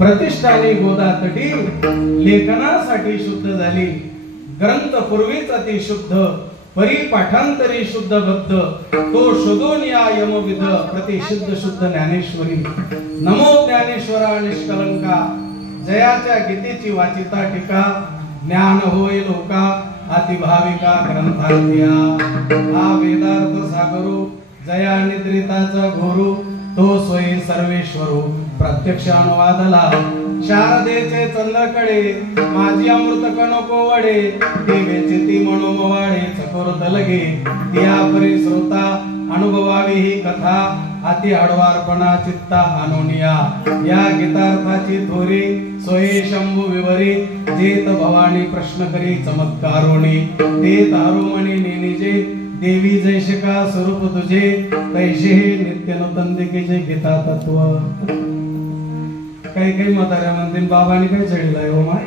प्रतिष्ठानी गोदातटी लेखनासाठी शुद्ध झाली. ग्रंथ पूर्वीच अति शुद्ध परिपाठांतरी शुद्ध बद्ध तो शोधून या यमविद प्रतिसिद्ध शुद्ध ज्ञानेश्वरी. नमो ज्ञानेश्वरा निष्कलंका जयाच्या गीतेची वाचिता टीका ज्ञान होय लोका अतिभाविका ग्रंथांतिया. हा वेदार्थ सागरू जया निद्रिताचा गुरु तो सोयी सर्वेश्वरू प्रत्यक्ष अनुवादला. शारदेचे चंद्रकडे माझी अमृत कनको वडे देवेचे ती मनोमवाडे चकोर लगे त्या परिश्रोता अनुभवावी ही कथा अति आडवारपणा चित्ता अनुनिया. या गीतार्थाची थोरी सोये शंभू विवरी जेत भवानी प्रश्न करी चमत्कारोणी ते तारुमणी नेनिजे देवी जैशिका स्वरूप तुझे तैसे नित्य नूतन गीता तत्व. काही काही म्हाताऱ्या म्हणतील बाबांनी काय चढलाय हो माय.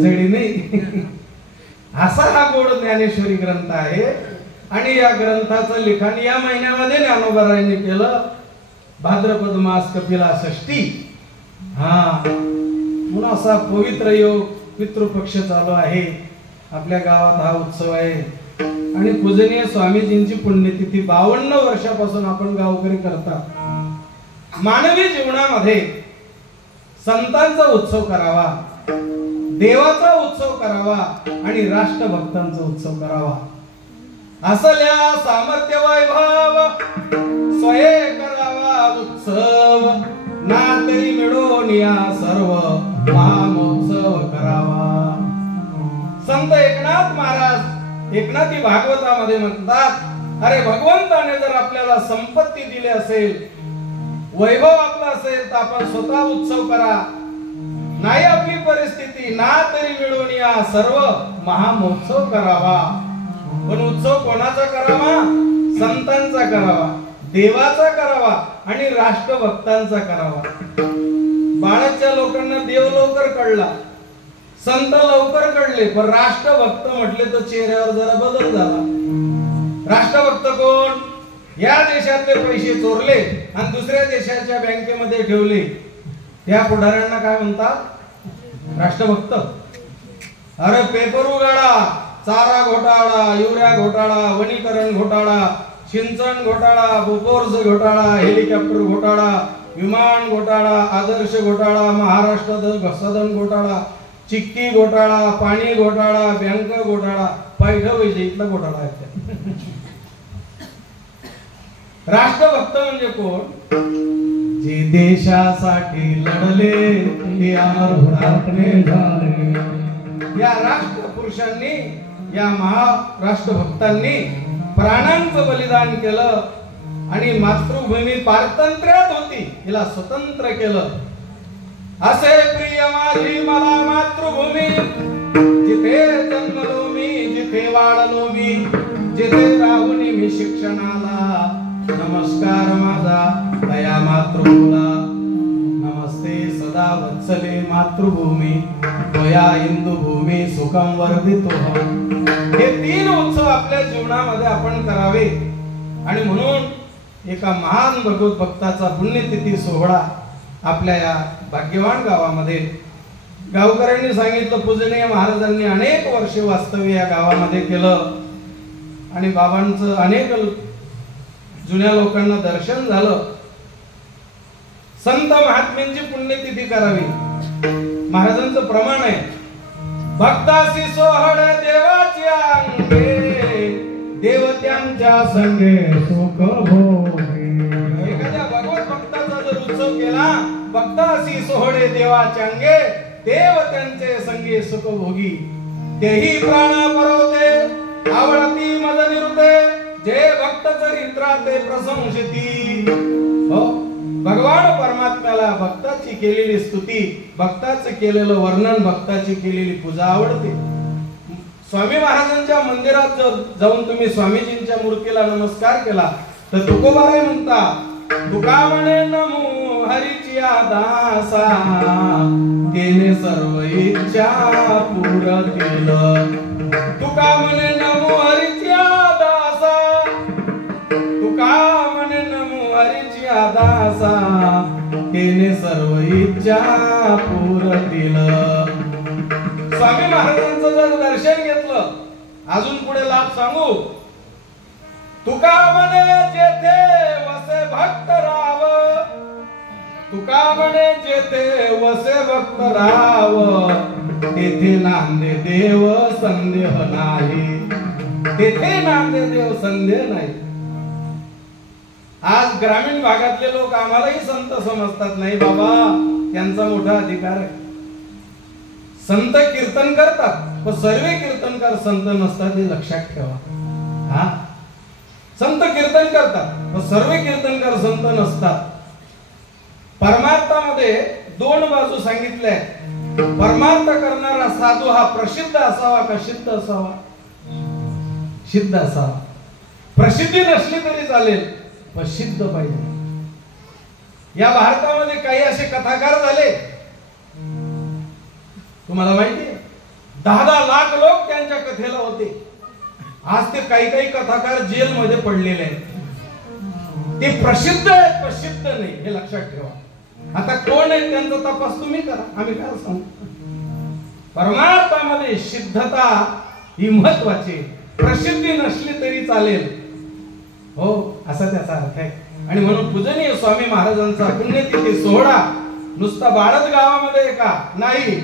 जडी नाही. असा हा गोड ज्ञानेश्वरी ग्रंथ आहे. आणि या ग्रंथाचं लिखाण या महिन्यामध्ये ज्ञानोबारायांनी केलं. भाद्रपद मास कपिला षष्टी. हा म्हणून असा पवित्र योग पितृपक्ष चालू आहे. आपल्या गावात हा उत्सव आहे. आणि पूजनीय स्वामीजींची पुण्यतिथी 52 वर्षापासून आपण गावकरी करता. मानवी जीवनामध्ये संतांचा उत्सव करावा, देवाचा उत्सव करावा आणि राष्ट्रभक्तांचा उत्सव करावा. असल्या सामर्थ्य वैभव स्वये करावा उत्सव नातरी मिळून या सर्व महामहोत्सव करावा. संत एकनाथ महाराज एकनाथी भागवतामध्ये म्हणतात, अरे भगवंताने जर आपल्याला संपत्ती दिली असेल, वैभव आपला असेल तर आपण स्वतः उत्सव करा. नाही आपली परिस्थिती ना तरी मिळून या सर्व महामहोत्सव करावा. पण उत्सव कोणाचा करावा? संतांचा करावा, देवाचा करावा आणि राष्ट्रभक्तांचा करावा. बाळाच्या लोकांना देव लवकर कळला, संत लवकर कळले, पण राष्ट्रभक्त म्हटले तर चेहऱ्यावर जरा बदल झाला. राष्ट्रभक्त कोण? या देशातले पैसे चोरले आणि दुसऱ्या देशाच्या बँकेमध्ये ठेवले त्या पुढाऱ्यांना काय म्हणतात? राष्ट्रभक्त. अरे पेपर उघडा, चारा घोटाळा, युरिया घोटाळा, वनीकरण घोटाळा, सिंचन घोटाळा, बोपोर्स घोटाळा, हेलिकॉप्टर घोटाळा, विमान घोटाळा, आदर्श घोटाळा, महाराष्ट्र सदन घोटाळा, चिक्की घोटाळा, पाणी घोटाळा, बँक घोटाळा, पैठा वैजयीतला घोटाळा आहे. राष्ट्रभक्त म्हणजे कोण? जे देशासाठी लढले ते अमर हुतात्मे झाले. या राष्ट्रपुरुषांनी, या महाराष्ट्रभक्तांनी प्राणांचं बलिदान केलं आणि मातृभूमी पारतंत्र्यात होती, हिला स्वतंत्र केलं. असे प्रिय माझी मला मातृभूमी, जिथे जन्मलो मी, जिथे वाढलो मी, जिथे राहून मी शिक्षणाला. नमस्कार माझा दया मातृभूला, नमस्ते सदा वत्सले मातृभूमी, त्वया हिंदू भूमी सुखम वर्धितोहम. हे 3 उत्सव आपल्या जीवनामध्ये आपण करावे. आणि म्हणून एका महान भगवत भक्ताचा पुण्यतिथी सोहळा आपल्या या भाग्यवान गावामध्ये गावकऱ्यांनी सांगितलं. पूजनीय महाराजांनी अनेक वर्षे वास्तव्य या गावामध्ये केलं आणि बाबांचं अनेक जुन्या लोकांना दर्शन झालं. संत महात्म्यांची पुण्यतिथी करावी. महाराजांचं प्रमाण आहे, भक्तासी सोहळ देवाची अंगे, देवत्यांच्या संगे सुख भोगे. एखाद्या भगवत भक्ताचा जर उत्सव केला, भक्तासी सोहळे देवाच्या अंगे, देवत्यांचे संगे सुख भोगी. तेही प्राण परवते आवडती मद निरुते, जे भक्त चरित्रा ते प्रशंसिती. हो, भगवान परमात्म्याला भक्ताची केलेली स्तुती, भक्ताचं केलेलं वर्णन, भक्ताची केलेली पूजा आवडते. स्वामी महाराजांच्या मंदिरात जाऊन तुम्ही स्वामीजींच्या मूर्तीला नमस्कार केला तर तुकोबाराय म्हणता, तुका म्हणे नमो हरीची दासा, केले सर्व इच्छा पूर्ण केलं. तुका म्हणे नमो हरीची दासा, तुका स्वामीची आदासा केने सर्व इच्छा पूरतील. स्वामी महाराजांचं जर दर्शन घेतलं, अजून पुढे लाभ सांगू. तुका म्हणे जेथे वसे भक्त राव, तुका म्हणे जेथे वसे भक्त राव, तेथे नांदे देव संदेह नाही, तेथे नांदे देव संदेह नाही. आज ग्रामीण भागातले लोक आम्हालाही संत समजतात. नाही बाबा, त्यांचा मोठा अधिकार आहे. संत कीर्तन करतात, पण सर्व कीर्तनकार संत नसतात हे लक्षात ठेवा. हा, संत कीर्तन करतात, पण सर्व कीर्तनकार संत नसतात. परमार्थामध्ये दोन बाजू सांगितल्या. परमार्थ करणारा साधू हा प्रसिद्ध असावा का सिद्ध असावा? सिद्ध असावा. प्रसिद्धी नसली तरी चालेल, पण सिद्ध पाहिजे. या भारतामध्ये काही असे कथाकार झाले, तुम्हाला माहिती आहे, 10-10 लाख लोक त्यांच्या कथेला होते. आज ते काही कथाकार जेलमध्ये पडलेले आहेत. ते प्रसिद्ध आहेत, प्रसिद्ध नाही, हे लक्षात ठेवा. आता कोण आहे त्यांचा तपास तुम्ही करा, आम्ही काय सांगू. परमार्थामध्ये सिद्धता ही महत्वाची. प्रसिद्धी नसली तरी चालेल, हो, असा त्याचा अर्थ आहे. आणि म्हणून पूजनीय स्वामी महाराजांचा पुण्यतिथी सोहळा नुसता बाळद गावामध्ये का नाही,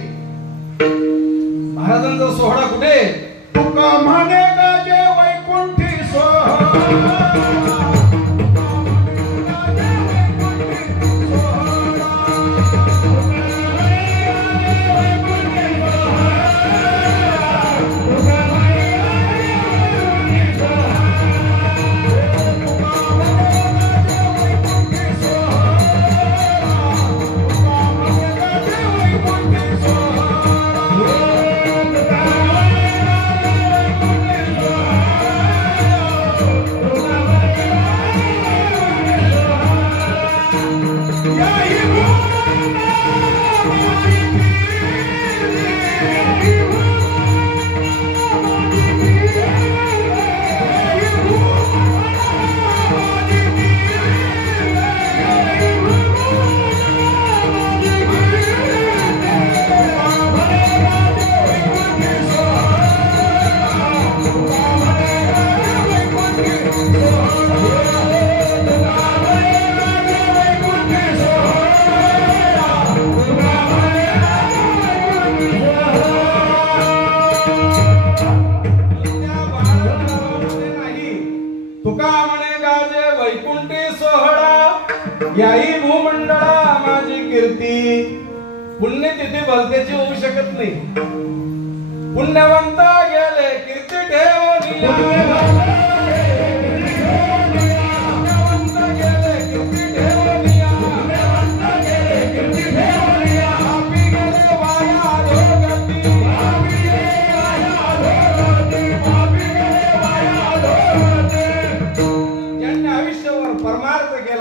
महाराजांचा सोहळा कुठे? तुका म्हणे गाजे वैकुंठी सोहळा, याही भूमंडळा माझी कीर्ती. पुण्यतिथी भलत्याची होऊ शकत नाही. पुण्यवंत गेले कीर्ती ठेवून,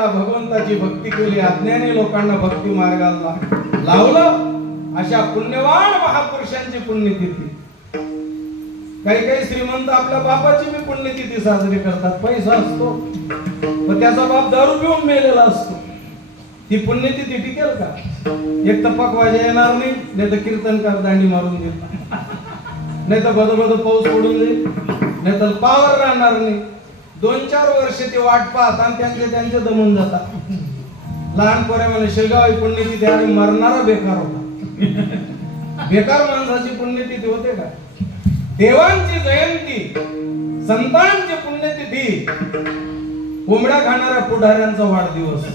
भगवंताची भक्ती केली, अज्ञानी लोकांना भक्ती मार्गाला लावलं, अशा पुण्यवान महापुरुषांची पुण्यतिथी. काही श्रीमंत आपल्या बापाची मी पुण्यतिथी साजरी करतात. पैसा असतो, पण त्याचा बाप दारू पिऊन मेलेला असतो. ती पुण्यतिथी टिकेल का? एक तर पकवाजा येणार नाही, नाही तर कीर्तनकार दांडी मारून देईल, नाही तर बदबद पाऊस पडून जाईल, नाही तर पावर राहणार नाही. 2-4 वर्ष ते वाट पाहत आणि त्यांचे दमून जातात. लहान पोऱ्यामध्ये शिलगाव पुण्यतिथी आणि मरणारा बेकार होता. बेकार माणसाची पुण्यतिथी होते का? देवांची जयंती, संतांची पुण्यतिथी, कोंबड्या खाणाऱ्या पुढाऱ्यांचा वाढदिवस,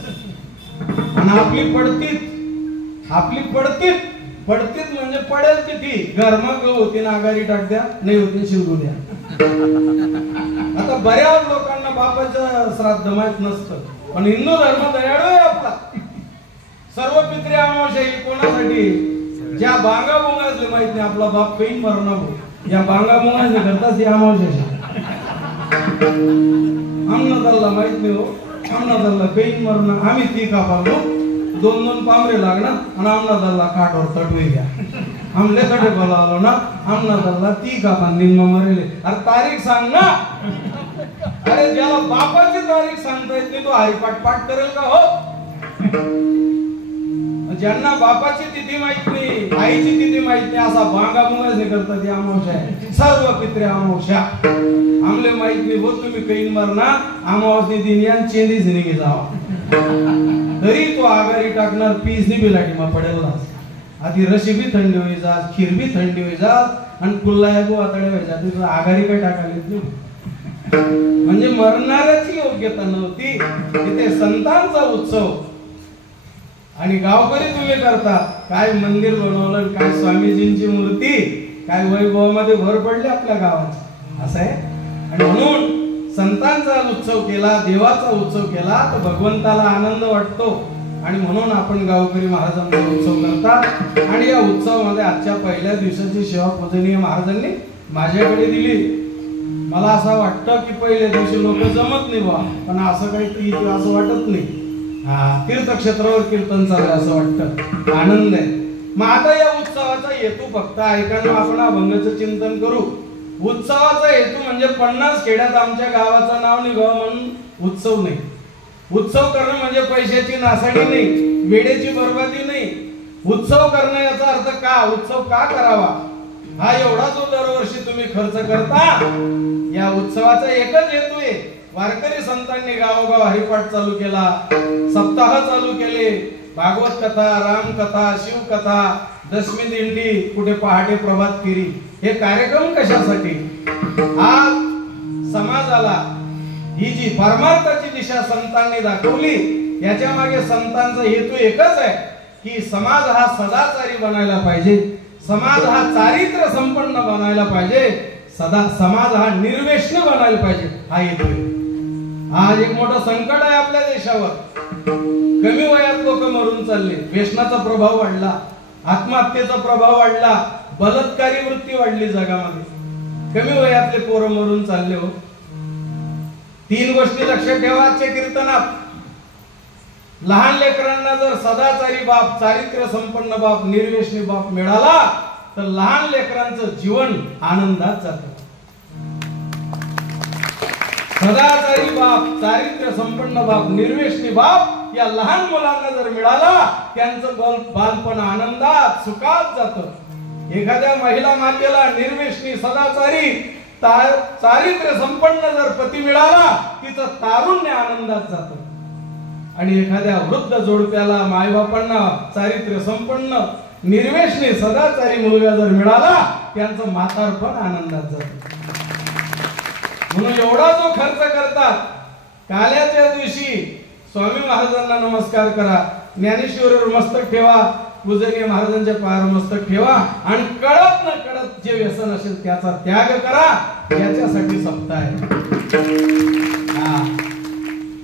आणि आपली पडतीत म्हणजे पडेल तिथी. घरमाग होती नागारी टाक द्या, नाही होती शिवू द्या. आता बऱ्याच लोकांना बापाचं श्राद्ध माहित नसतं, पण हिंदू धर्म दयाळू आहे आपला. सर्व पितृ अमावस्या ही कोणासाठी? ज्या बांगा बोंगाचे माहित नाही आपला बाप काही मरणार, या बांगा बोंगाचे करताच या अमावस्याची. आमनादाला माहित नाही हो, आमनादाला काही मरणं. आम्ही ती कापालो, 2-2 पामरे लागणार आणि आमनादाला काठवर तटवी घ्या. आमल्याकडे बोलावलो ना, आमनादाला ती कापा निम्मा मरेले. अरे तारीख सांग ना. अरे ज्याला बापाची तारीख सांगता येत नाही तो हरिपाठ पाठ करेल का हो? ज्यांना बापाची तिथी माहित नाही, आईची तिथी माहित नाही, असा भांगा मुंगाच करतात. अमावस्या आहे, सर्व पित्रे अमावस्या आमले माहित नाही हो. तुम्ही काही मरना अमावस्या दिन या चेंदीच निघे जावा, तरी तो आगारी टाकणार. पीस नि बिलाटी मा पडेल. आधी रशी बी थंडी होई जात, खीर बी थंडी होई जात, आणि कुल्ला गो आतडे होई जात. आगारी काय टाकायला म्हणजे मरणाऱ्याची योग्यता नव्हती. इथे संतांचा उत्सव आणि गावकरी तुम्ही करता. काय मंदिर बनवलं, काय स्वामीजींची मूर्ती, काय वैभवामध्ये भर पडली आपल्या गावात असं आहे. आणि म्हणून संतांचा उत्सव केला, देवाचा उत्सव केला तर भगवंताला आनंद वाटतो. आणि म्हणून आपण गावकरी महाराजांचा उत्सव करतात. आणि या उत्सवामध्ये आजच्या पहिल्या दिवसाची सेवा पूजनीय महाराजांनी माझ्याकडे दिली. मला असं वाटतं की पहिल्या दिवशी लोक जमत नाही बा, पण असं काही असं वाटत नाही. तीर्थक्षेत्रावर कीर्तन चालू असं वाटतं, आनंद आहे. मग आता या उत्सवाचा हेतू फक्त ऐकायला आपण अभंगाचं चिंतन करू. उत्सवाचा हेतू म्हणजे 50 खेड्यात आमच्या गावाचं नाव निघावं म्हणून उत्सव नाही. उत्सव करणं म्हणजे पैशाची नासाडी नाही, वेळेची बर्बादी नाही. उत्सव करणं याचा अर्थ का, उत्सव का करावा, हा एवढा जो दरवर्षी तुम्ही खर्च करता, या उत्सवाचा एकच हेतू आहे. वारकरी संतांनी गावोगाव हरिपाठ चालू केला, सप्ताह चालू केले, भागवत कथा, रामकथा, शिवकथा, दशमी दिंडी, कुठे पहाटे प्रभात फेरी. हे कार्यक्रम कशासाठी? आज समाजाला ही जी परमार्थाची दिशा संतांनी दाखवली, याच्या मागे संतांचा हेतू एकच आहे की समाज हा सदाचारी बनायला पाहिजे, समाज हा चारित्र्य संपन्न बनायला पाहिजे, समाज हा निर्व्यसनी बनायला पाहिजे, हा हेतू आहे. आज एक मोठं संकट आहे आपल्या देशावर. कमी वयात लोक मरून चालले, व्यसनाचा प्रभाव वाढला, आत्महत्येचा प्रभाव वाढला, बलात्कारी वृत्ती वाढली जगामध्ये. कमी वयातले पोरं मरून चालले हो. 3 गोष्टी लक्षात ठेवा आजच्या कीर्तनात. लहान लेकरांना जर सदाचारी बाप, चारित्र्य संपन्न बाप, निर्व्यसनी बाप मिळाला तर लहान लेकरांचं जीवन आनंदात जातं. सदाचारी बाप, चारित्र्य संपन्न बाप, निर्व्यसनी बाप या लहान मुलांना जर मिळाला, त्यांचं बालपण आनंदात, सुखात जातं. एखाद्या महिला मातेला निर्व्यसनी, सदाचारी, चारित्र्य संपन्न जर पती मिळाला, तिचं तारुण्य आनंदात जातं. आणि एखाद्या वृद्ध जोडप्याला, मायबापांना चारित्र्य संपन्न, निर्व्यसनी, सदाचारी मुलगा जर मिळाला, त्यांचं म्हातारपण आनंदात जातं. म्हणून एवढा जो खर्च करतात, काल्याच्या दिवशी स्वामी महाराजांना नमस्कार करा, ज्ञानेश्वरीवर मस्तक ठेवा, पूजनीय महाराजांच्या पायावर मस्तक ठेवा, आणि कळत न कळत जे व्यसन असेल त्याचा त्याग करा. याच्यासाठी सप्ताह आहे.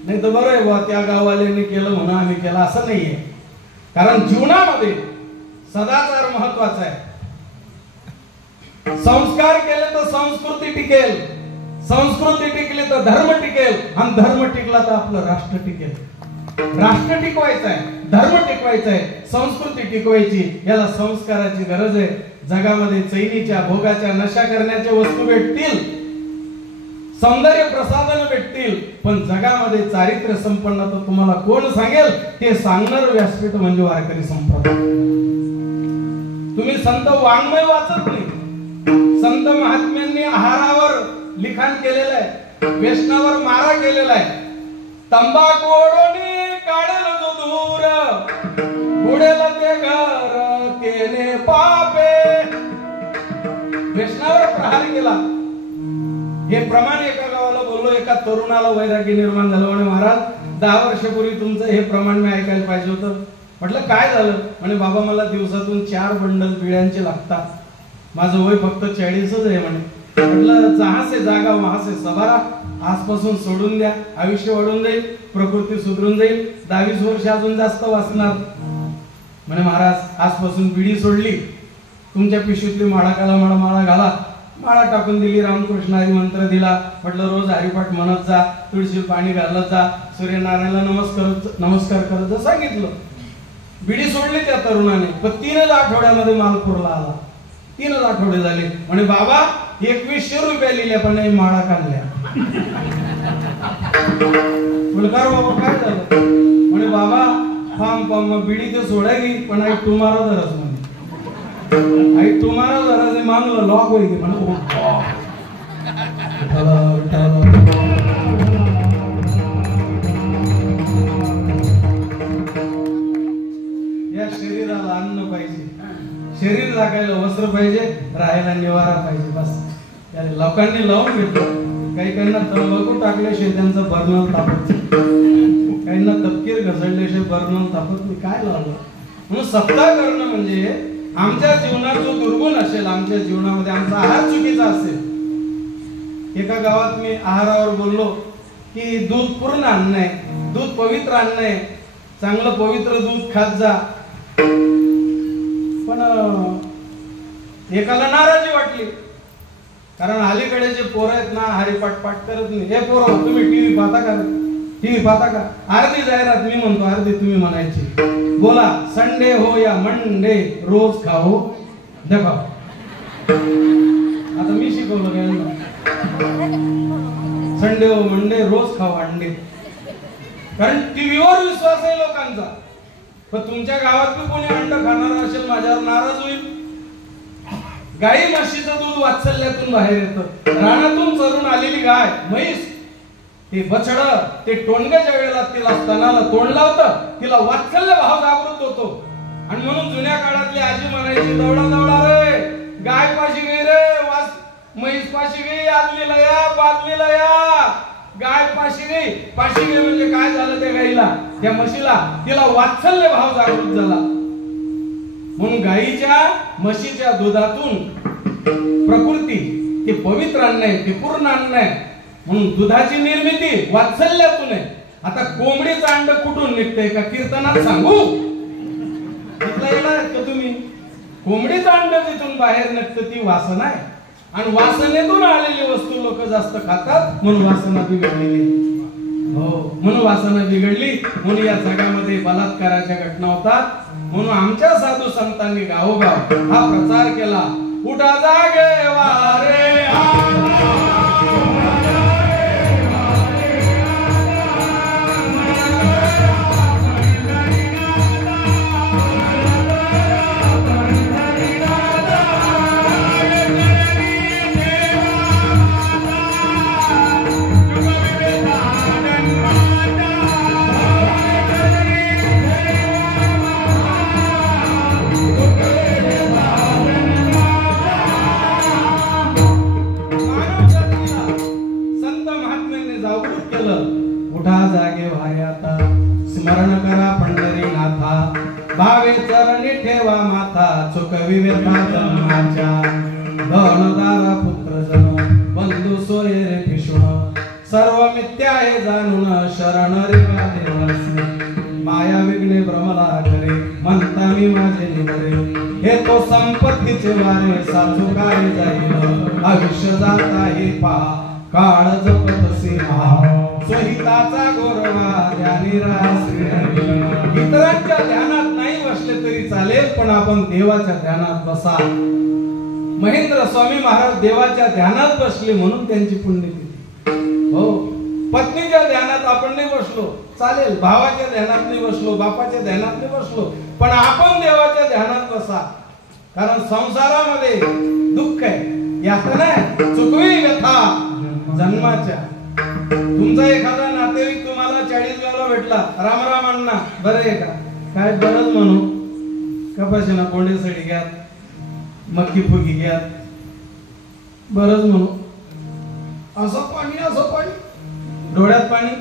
नाही तर बरं आहे बा, त्या गाववाल्यांनी केलं म्हणून आम्ही केलं असं नाहीये. कारण जीवनामध्ये सदाचार महत्वाचा आहे. संस्कार केले तर संस्कृती टिकेल, संस्कृती टिकली तर धर्म टिकेल, आणि धर्म टिकला तर आपलं राष्ट्र टिकेल. राष्ट्र टिकवायचं आहे, धर्म टिकवायचा आहे, संस्कृती टिकवायची. याला संस्काराची गरज आहे. जगामध्ये चैनीच्या, भोगाच्या, नशा करण्याच्या वस्तू भेटतील, सौंदर्य प्रसाधन भेटतील, पण जगामध्ये चारित्र्य संपन्न तर तुम्हाला कोण सांगेल? ते सांगणार व्यासपीठ म्हणजे वारकरी संप्रदाय. तुम्ही संत वाङ्मय वाचत नाही. संत महात्म्यांनी आहारावर लिखाण केलेलं आहे, व्यसनावर मारा केलेला आहे. तंबाखू ओढोनी काढेल जो दूर, बुडेल ते घर केले पापे. व्यसनावर प्रहार केला. हे प्रमाण एका गावाला बोललो, एका तरुणाला वैराग्य निर्माण झालं. म्हणे महाराज 10 वर्षापूर्वी तुमचं हे प्रमाण मी ऐकायला पाहिजे होतं. म्हटलं काय झालं? म्हणे बाबा मला दिवसातून 4 बंडल बिळ्यांचे लागतात, माझं वय फक्त 40च आहे म्हणे. म्हटलं जहां से जागा वहां से सवारा, आजपासून सोडून द्या, आयुष्य वाढून जाईल, प्रकृती सुधरून जाईल, 22 वर्ष अजून जास्त वाचणार. म्हणे महाराज आजपासून बिडी सोडली, तुमच्या पिशवीतली माळा माळा घाला, माळा टाकून दिली, रामकृष्ण हरी मंत्र दिला. म्हटलं रोज हरिपाठ म्हणत जा, तुळशीला पाणी घालत जा, सूर्यनारायणाला नमस्कार करत जा सांगितलं. बिडी सोडली त्या तरुणाने, पण 3 आठवड्यामध्ये मालपूरला आला. 3 आठवडे झाले. म्हणे बाबा 2100 रुपये लिहिले, पण माळा काढल्या. मुलकार बाबा काय झालं म्हणे बाबा फाम बिडी ते सोडायची पण आई तुम्हाला धरच म्हणे आई तुम्हाला धरच मागलं लॉक होईल म्हणे या शरीराला अन्न पाहिजे शरीर राखायला वस्त्र पाहिजे राहायला निवारा पाहिजे बस त्याला लोकांनी लावून घेतलं काही काहींना तंबाखू टाकल्याशिवाय त्यांचं बर्नल तापत काहींना तपकीर घसरल्याशिवाय बर्नल तापत नाही काय लावलं म्हणून सप्ताह करणं म्हणजे आमच्या जीवनात जो दुर्गुण असेल आमच्या जीवनामध्ये आमचा आहार चुकीचा असेल एका गावात मी आहारावर बोललो की दूध पूर्ण अन्न आहे दूध पवित्र अन्न आहे चांगलं पवित्र दूध खात जा पण एकाला नाराजी वाटली कारण अलीकडे जे पोरं आहेत ना हरिपाठ पाठ करत नाही हे पोरं तुम्ही टीव्ही पाहता का अर्धी जाहिरात मी म्हणतो अर्धी तुम्ही म्हणायची बोला संडे हो या मंडे रोज खाओ देखाओ आता मी शिकवलं गेलं संडे हो मंडे रोज खाओ अंडे कारण टीव्हीवर विश्वास आहे लोकांचा पण तुमच्या गावात बी कोणी अंड खाणार असेल माझ्यावर नाराज होईल गाई म्हशीचं दूध वात्सल्यातून बाहेर येतं रानातून चरून आलेली गाय म्हैस ते बछड ते टोणग्याच्या वेळेला तिला स्तनाला तोंड लावतं तिला वात्सल्य भाव जागृत होतो आणि म्हणून जुन्या काळातली आजी म्हणायची दवडा रे गाय पाशी गई रे म्हैस पाशी गई बादलीला या गाय पाशी गई म्हणजे काय झालं त्या गाईला त्या म्हशीला तिला वात्सल्य भाव जागृत झाला म्हणून गाईच्या म्हशीच्या दुधातून प्रकृती ते पवित्र अन्न आहे ते पूर्ण अन्न आहे म्हणून दुधाची निर्मिती वात्सल्यातून आहे आता कोंबडीचं अंड कुठून निघतंय का कीर्तनात सांगू इथला येणार का तुम्ही कोंबडीचं अंड तिथून बाहेर निघतं ती वासना आहे आणि वासनेतून आलेली वस्तू लोक जास्त खातात म्हणून वासना बिघडलेली हो म्हणून वासना बिघडली म्हणून या जगामध्ये बलात्काराच्या घटना होतात म्हणून आमच्या साधू संतांनी गावोगाव हा प्रचार केला उठा जागे वारे स्मरण करा पंढरीनाथा भावे चरणी ठेवा माथा चुकवी व्यथा जन्माच्या धनदारा पुत्र जन बंधू सोये रे पिशुण सर्व मिथ्या आहे जाणून शरण रे देवासी माया विघ्ने भ्रमला करे म्हणता मी माझे निवरे हे तो संपत्तीचे वारे साजू काय जाईल आयुष्य जाता हे पहा काळ जपतसे स्वहिताचा गोरवा ध्यानी इतरांच्या ध्यानात नाही बसले तरी चालेल पण आपण देवाच्या ध्यानात बसा महेंद्र स्वामी महाराज देवाच्या ध्यानात बसले म्हणून त्यांची पुण्यतिथी हो पत्नीच्या ध्यानात आपण नाही बसलो चालेल भावाच्या ध्यानात नाही बसलो बापाच्या ध्यानात नाही बसलो पण आपण देवाच्या ध्यानात बसा कारण संसारामध्ये दुःख आहे यातना चुकवी व्यथा जन्माच्या तुमचा एखादा नातेवाईक तुम्हाला 40 गावला भेटला राम राम अण्णा बरं आहे का काय बरंच म्हणू कपाशीना कोंडे सडी घ्या मक्की फुगी घ्या बरंच म्हणू असं पाणी डोळ्यात पाणी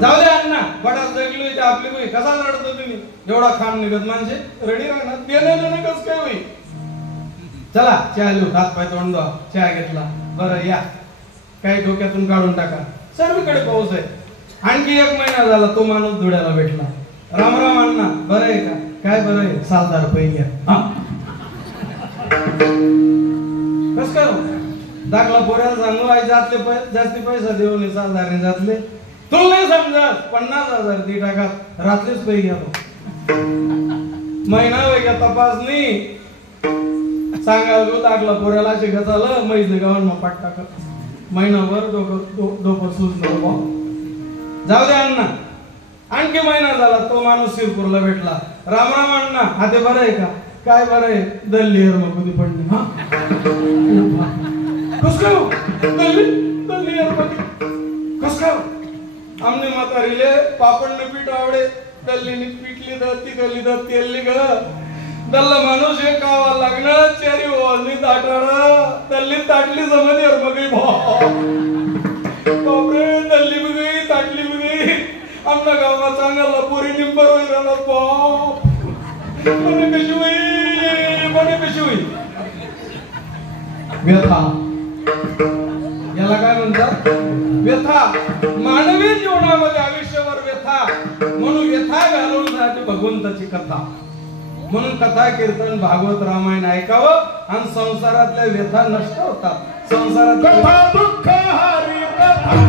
जाऊ दे अण्णा बडाच जगली ते आपली होई कसा रडतो तुम्ही एवढा खाम निघत माणसे रडी राहणार देणं कस काय होई चला चहा लिहू हात पाय तोंड धुवा चहा घेतला बरं या काही डोक्यातून काढून टाका सर्वीकडे पाऊस आहे आणखी 1 महिना झाला तो माणूस धुळ्याला भेटला राम राम अण्णा बरं आहे का काय बरं आहे सालदार पै घ्या कस काय दाखला पोऱ्याला सांगू आई जास्ती पैसा देऊ नये सालदारने जातले तुला नाही समजत 50,000 दी टाकात रात्रीच पै घ्या महिना वेगळा तपासणी सांगा दाखला पोऱ्याला शिकत आलं मैस गावांना पाठ टाकत महिनाभर डोकं सुचलं बा. जाऊ दे अण्णा. आणखी महिना झाला तो माणूस शिरपूरला भेटला. राम राम अण्णा, हाते बरं आहे का? काय बरं आहे? दल्लीवर मग कधी पडली. हा कस काय दल्लीवर कस काय? आमने म्हातारीले पापडने पीठ आवडे, दल्लीने पिटली तर ती गल्ली तर तेलली ग. दल्ला माणूस हे कावा लागणार चेरी ओळली ताटणार दल्ली ताटली जमनीवर मग बापरे दल्ली बी ताटली बी. आमना गावात चांगला पोरी निंबर होईल बाप. म्हणे कशी होई, म्हणे कशी होई. व्यथा, याला काय म्हणतात? व्यथा. मानवी जीवनामध्ये आयुष्यभर व्यथा, म्हणून व्यथा घालून जाते भगवंताची कथा. म्हणून कथा कीर्तन भागवत रामायण ऐकावं आणि संसारातल्या व्यथा नष्ट होतात. संसारात कथा दुःख हरी कथा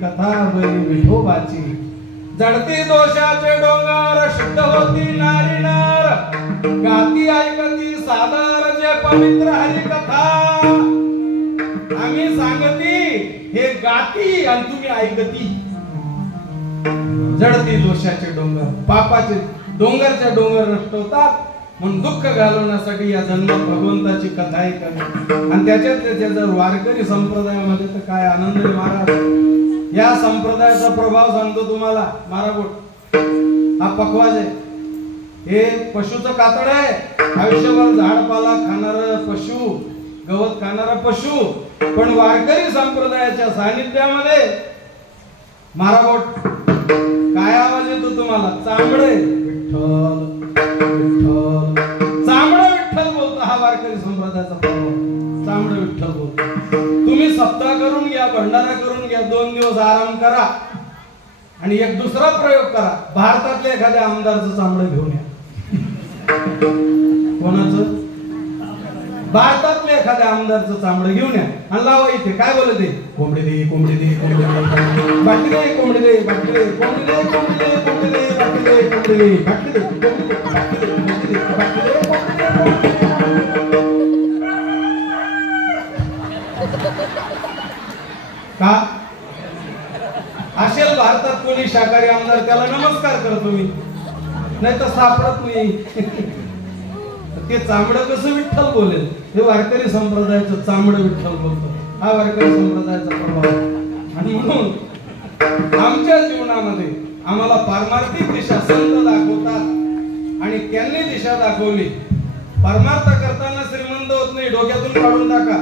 कथा बरी विठोबाची. जडती दोषाचे डोंगर शुद्ध होती नारी नार. गाती ऐकती सादर जे पवित्र हरी कथा. आम्ही सांगती हे गाती आणि तुम्ही ऐकती. जडती दोषाचे डोंगर, पापाचे डोंगरच्या डोंगर नष्ट होतात. म्हणून दुःख घालवण्यासाठी या जन्मात भगवंताची कथा ऐकावी. आणि त्याच्यातले जर वारकरी संप्रदायामध्ये तर काय आनंद आहे महाराज. या संप्रदायाचा प्रभाव सांगतो तुम्हाला. मारागोट हा पखवाज आहे. हे पशुचं कातड आहे. आयुष्यभर झाडपाला खाणार पशु, गवत खाणारा पशु. पण वारकरी संप्रदायाच्या सानिध्यामध्ये मारागोट काय आवाज येतो तुम्हाला? चांबडे विठ्ठल विठ्ठल. चांबडा विठ्ठल बोलतो हा वारकरी संप्रदायाचा प्रभाव. चांबडे विठ्ठल बोलतो. तुम्ही सप्ताह करून घ्या, भंडारा करून घ्या, 2 दिवस आराम करा आणि एक दुसरा प्रयोग करा. भारतातल्या एखाद्या आमदारचं चांबडं घेऊन या. कोणाचं? भारतातल्या एखाद्या आमदारचं चांबडं घेऊन या आणि लावा इथे. काय बोलते? कोंबडी दे, कोंबडी दे, कोंबडी दे, बाटली दे, कोंबडी दे, बाटली दे, कोंबडी दे, कोंबडी दे, कोंबडी दे, बाटली दे, कोंबडी दे, बाटली दे, कोंबडी दे, बाटली दे, कोंबडी दे, बाटली दे, कोंबडी दे. का असेल भारतात कोणी शाकाहारी आमदार त्याला नमस्कार करतो मी, नाही तर सापडत नाही. ते चांबडं कसं विठ्ठल बोलेल? हे वारकरी संप्रदायाचं चांबडं विठ्ठल बोलतो. हा वारकरी संप्रदायाचा प्रभाव. आणि म्हणून आमच्या जीवनामध्ये आम्हाला पारमार्थिक दिशा संत दाखवतात आणि त्यांनी दिशा दाखवली. परमार्थ करताना श्रीमंत होत नाही, डोक्यातून काढून टाका.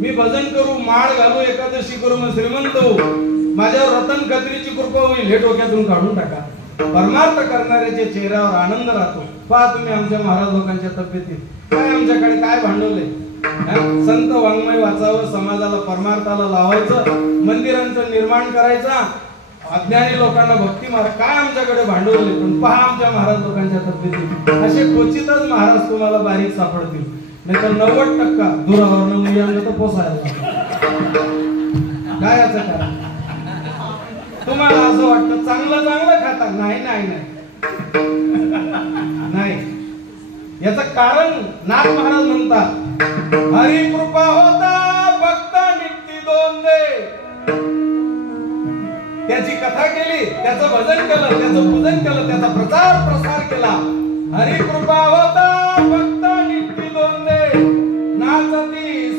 मी भजन करू, माळ घालू, एकादशी करू, मग श्रीमंत होऊ, माझ्यावर रतन खत्रीची कृपा होईल, हे डोक्यातून काढून टाका. परमार्थ करणाऱ्याच्या चेहऱ्यावर आनंद राहतो. पहा तुम्ही आमच्या महाराज लोकांच्या तब्येतीत काय आमच्याकडे काय भांडवले. संत वाङ्मय वाचावं, समाजाला परमार्थाला लावायचं, मंदिरांचं निर्माण करायचं, अज्ञानी लोकांना भक्ती मार, काय आमच्याकडे भांडवले. पण पहा आमच्या महाराज लोकांच्या तब्येतीत असे क्वचितच महाराज तुम्हाला बारीक सापडतील, नाही तर 90% दुरावरण मुलांना तर पोसायला. काय याचं कारण? तुम्हाला असं वाटतं चांगलं चांगलं खाता. नाही नाही नाही, याचं कारण नाथ महाराज म्हणतात, हरी कृपा होता भक्त नित्य दोन दे. त्याची कथा केली, त्याचं भजन केलं, त्याचं पूजन केलं, त्याचा प्रचार प्रसार केला. हरी कृपा होता भक्त नित्य दोन दे. नाचती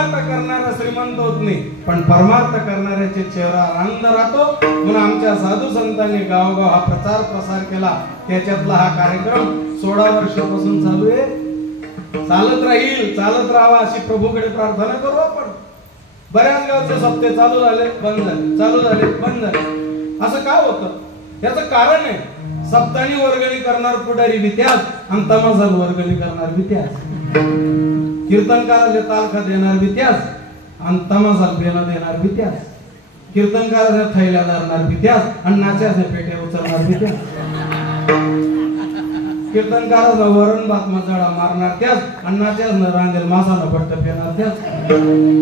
परमार्थ करणारा श्रीमंत होत नाही, पण परमार्थ करणाऱ्याचे चेहरा आनंद राहतो. म्हणून आमच्या साधू संतांनी गावोगाव हा प्रचार प्रसार केला. त्याच्यातला हा कार्यक्रम 16 वर्षापासून चालू आहे. चालत राहील, चालत राहावा अशी प्रभूकडे प्रार्थना करू आपण. बऱ्याच गावचे सप्ते चालू झाले, बंद झाले, चालू झाले, बंद झाले. असं का होतं? याचं कारण आहे, सप्तानी वर्गणी करणार पुढारी बित्यास आणि तमाशाल वर्गणी करणार बित्यास. कीर्तनकाराला तालखा देणार बित्यास आणि तमाशाल बेना देणार बित्यास. कीर्तनकाराला थैल्या धरणार बित्यास आणि नाच्याने पेट्या उचलणार बित्यास. कीर्तनकाराला वरण भात मजाडा मारणार त्यास आणि नाच्यास रांगेल मासाला बट्ट पेणार त्यास.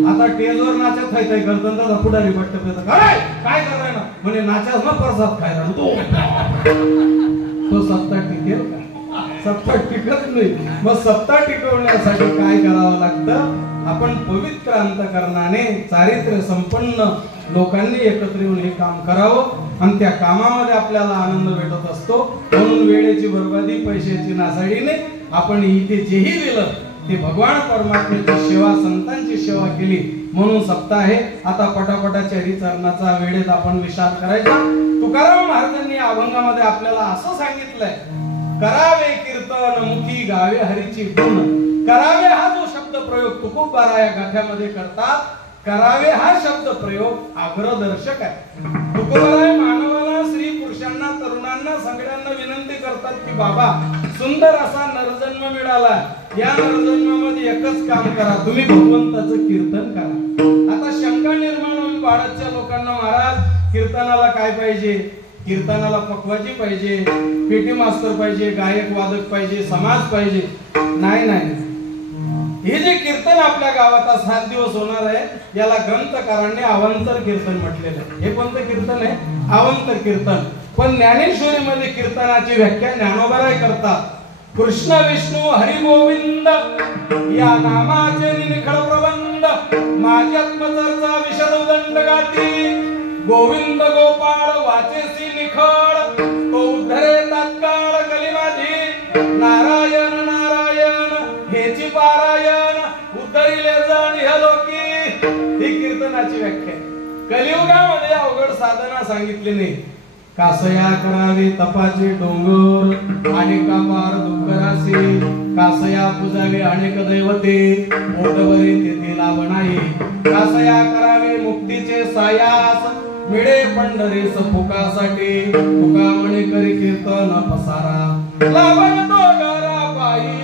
आता टेजवर नाच्यात थाय थाय करताना पुढारी बट्ट पेत काय कराय ना म्हणजे नाच्यास ना प्रसाद खायला तो सत्ता टिकेल का? सत्ता टिकत नाही. मग सत्ता टिकवण्यासाठी काय करावं लागतं? आपण पवित्र अंतकरणाने चारित्र्य संपन्न लोकांनी एकत्र येऊन हे काम करावं आणि त्या कामामध्ये आपल्याला आनंद भेटत असतो. म्हणून वेळेची बर्बादी, पैशाची नासाडीने आपण इथे जेही दिलं ते भगवान परमात्म्याची सेवा, संतांची सेवा केली म्हणून सप्ताह आहे. आता पटापटाच्या हरिचरणाचा वेळेत आपण विचार करायचा. तुकाराम महाराजांनी अभंगामध्ये आपल्याला असं सांगितलंय, करावे कीर्तन मुखी गावे हरीची गुण. करावे हा जो शब्द प्रयोग तुकोबारा या गाथ्यामध्ये करतात, करावे हा शब्द प्रयोग अग्रदर्शक आहे. तुकोबारा मानवाला, स्त्री पुरुषांना, तरुणांना सगळ्यांना विनंती करतात की बाबा सुंदर असा नरजन्म मिळाला, या नरजन्मामध्ये एकच काम करा, तुम्ही भगवंताचं कीर्तन करा. आता शंका निर्माण होईल बाळाच्या लोकांना, महाराज कीर्तनाला काय पाहिजे? कीर्तनाला पखवाजी पाहिजे, पेटी मास्तर पाहिजे, गायक वादक पाहिजे, समाज पाहिजे. नाही नाही, हे जे कीर्तन आपल्या गावात 7 दिवस होणार आहे याला ग्रंथकारांनी अवांतर कीर्तन म्हटलेलं आहे. हे कोणतं कीर्तन आहे? अवांतर कीर्तन. पण ज्ञानेश्वरी मध्ये कीर्तनाची व्याख्या ज्ञानोबराय करतात. कृष्ण विष्णू हरी गोविंद या नामाचे निखळ प्रबंध, माझ्यात्मचर्चा विशद उदंड गाती, गोविंद गोपाळ वाचेसी निखळ, तो उद्धरे तात्काळ कली माझी, नारायण नारायण हेची पारायण, उद्धरिले जाण ह्यलोकी. ही कीर्तनाची व्याख्या. कलियुगामध्ये अवघड साधना सांगितली नाही. कासया करावे तपाचे डोंगर, अनेका पार दुःखरासे, कासया पूजावे अनेक दैवते, पोटभरे तेथे लाभणाई, कासया करावे मुक्तीचे सायास, मिळे पंढरीस फुकासाठी, फुका म्हणे करी कीर्तन पसारा, लाभन तो घरा पायी.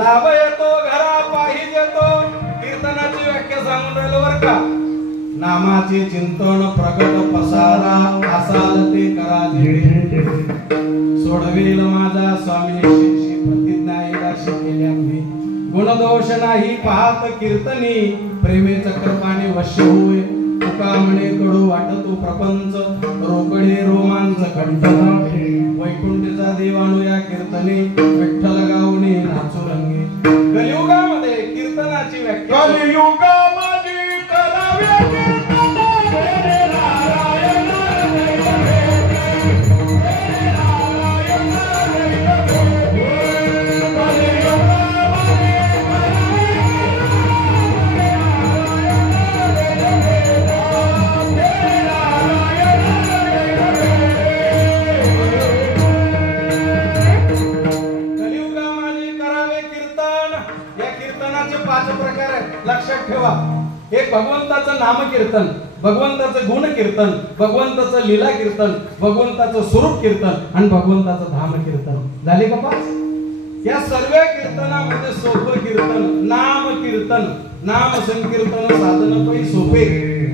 लाभ येतो घरा पाहिजे येतो. कीर्तनाची व्याख्या सांगून राहिलो बर का. नामाचे चिंतन प्रगट पसारा, असाल ते करा धीडे, सोडवेल माझा स्वामींशी प्रतिज्ञा एकदाशी केल्या मी, गुणदोष नाही पाहत कीर्तनी, प्रेमे चक्रपाणी वश्य होय, तुका म्हणे कडू वाटतो प्रपंच, रोकडे रोमांच कंठ, वैकुंठीचा देवानु या कीर्तने, विठ्ठल गावणे नाचू रंगे. कलियुगामध्ये कीर्तनाची व्याख्या, कलियुगामध्ये करावे कीर्तन नारायण लक्षात ठेवा. एक भगवंताचं नामकीर्तन, भगवंताचं गुण कीर्तन, भगवंताचं लीला कीर्तन, भगवंताचं स्वरूप कीर्तन आणि भगवंताचं धाम कीर्तन झाले का पाच? या सर्व कीर्तनामध्ये सोपं कीर्तन नाम कीर्तन, नाम संकीर्तन साधन पै सोपे,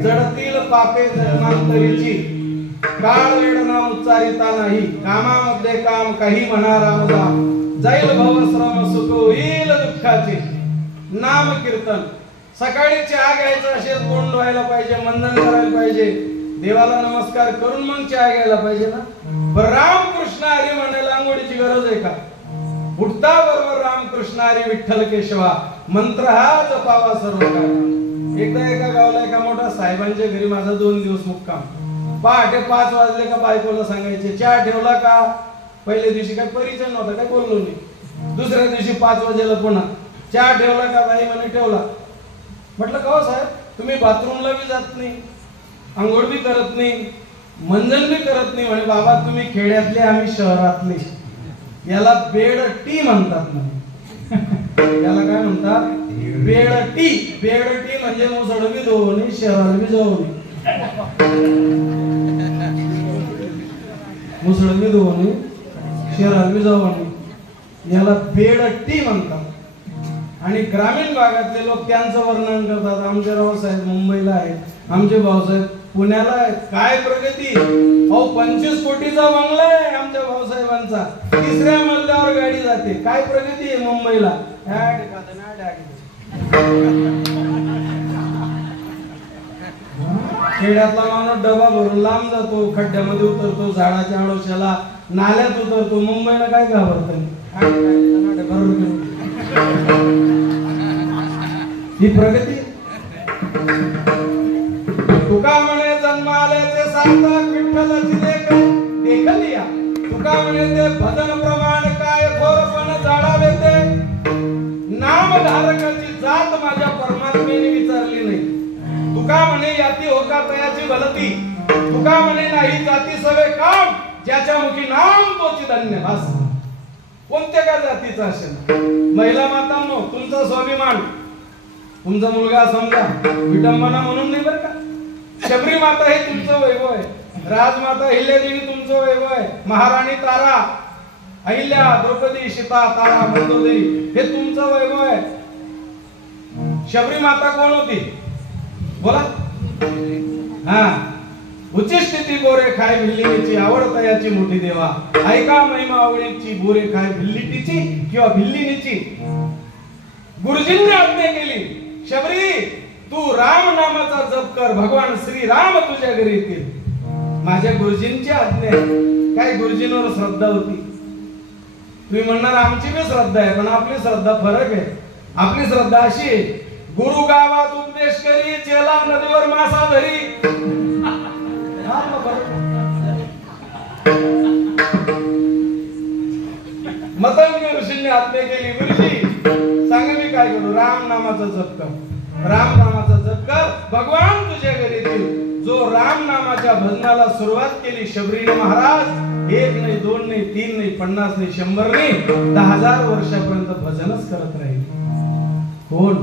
जडतील पापे जन्मांतरीची, काळ वेळ नाम उच्चारिता नाही, कामामध्ये काम काही म्हणा रामदाम, जाईल भवश्रम सुख होईल दुःखाचे. नाम कीर्तन सकाळी चहा घ्यायचा असेल तोंड धुवायला पाहिजे, मंजन करायला पाहिजे, देवाला नमस्कार करून मग चहा घ्यायला पाहिजे ना. पण रामकृष्ण हरी म्हणायला आंघोळीची गरज आहे का? उठता बरोबर रामकृष्ण हरी विठ्ठल केशवा मंत्र हा जपावा सर्व काळ. एकदा एका गावाला एका मोठ्या साहेबांच्या घरी माझा 2 दिवस मुक्काम. पहाटे 5 वाजले का बायकोला सांगायचे चहा ठेवला का? पहिल्या दिवशी काय परिचय नव्हता, काय बोललो नाही. दुसऱ्या दिवशी 5 वाजेला पुन्हा चहा ठेवला का? बाई म्हणे ठेवला. म्हटलं का हो साहेब, तुम्ही बाथरूमला बी जात नाही, आंघोळ बी करत नाही, मंजन बी करत नाही. म्हणे बाबा तुम्ही खेड्यातले, आम्ही शहरातले. याला बेड टी म्हणतात ना. याला काय म्हणतात? Bed tea. बेड टी म्हणजे मुसळ बी धुवणी, शहरात बी जाऊ नये, मुसळ बी धुवणी, शहरात बी जाऊ नये. याला बेड टी म्हणतात. आणि ग्रामीण भागातले लोक त्यांचं वर्णन करतात. आमचे रावसाहेब मुंबईला आहेत, आमचे भाऊसाहेब पुण्याला आहेत. काय प्रगती! अहो 25 कोटीचा बंगला आहे आमच्या भाऊसाहेबांचा, 3ऱ्या मजल्यावर गाडी जाते. काय प्रगती आहे मुंबईला! खेड्यातला माणूस डबा भरून लांब जातो, खड्ड्यामध्ये उतरतो, झाडाच्या आडोशाला, नाल्यात उतरतो. मुंबईला काय घाबरत ही प्रगती. तुका म्हणे जन्माल्याचे सार्थक विठ्ठलाची देखलिया. तुका म्हणे ते भजन प्रमाण काय थोरपण जाडावे ते, नामधारकाची जात माझ्या परमात्म्याने विचारली नाही. तुका म्हणे याती होका तयाची भलती. तुका म्हणे नाही जाती सवे काम, ज्याच्या मुखी नाम तोची धन्य. बस कोणत्या का जातीचा असेल. महिला मातांनो, तुमचा स्वाभिमान, तुमचा मुलगा समजा विटंबना म्हणून नाही बरं का. शबरी माता हे तुमचं वैभव आहे, राजमाता अहिल्यादेवी तुमचं वैभव आहे, महाराणी तारा, अहिल्या, द्रौपदी, सीता, तारा, मंदोदरी हे तुमचं वैभव आहे. शबरी माता कोण होती बोला? हा, उच्चिष्टिती बोरे खाय भिल्लीची, आवडतयाची मोठी देवा, ऐका महिमा आवडीची बोरे खाय भिल्लीटीची किंवा भिल्लीनीची. गुरुजींनी आज्ञा केली, शबरी तू राम नामाचा जप कर, भगवान श्री राम तुझ्या घरी येतील. माझ्या गुरुजींची आज्ञा आहे. काय गुरुजींवर श्रद्धा होती. तुम्ही म्हणणार आमची बी श्रद्धा आहे, पण आपली श्रद्धा फरक आहे. आपली श्रद्धा अशी आहे, गुरु गावात उपदेश करी, चेला नदीवर मासा धरी. मतंगी ऋषींनी आज्ञा केली, गुरुजी सांगा मी काय करू? राम नामाचा जप कर, राम नामाचा जप कर, भगवान तुझ्या घरी येतील. जो राम नामाच्या भजनाला सुरुवात केली शबरीने महाराज, 1 नाही 2 नाही 3 नाही 50 नाही 100 नाही 10,000 वर्षापर्यंत भजनच करत राहील. कोण?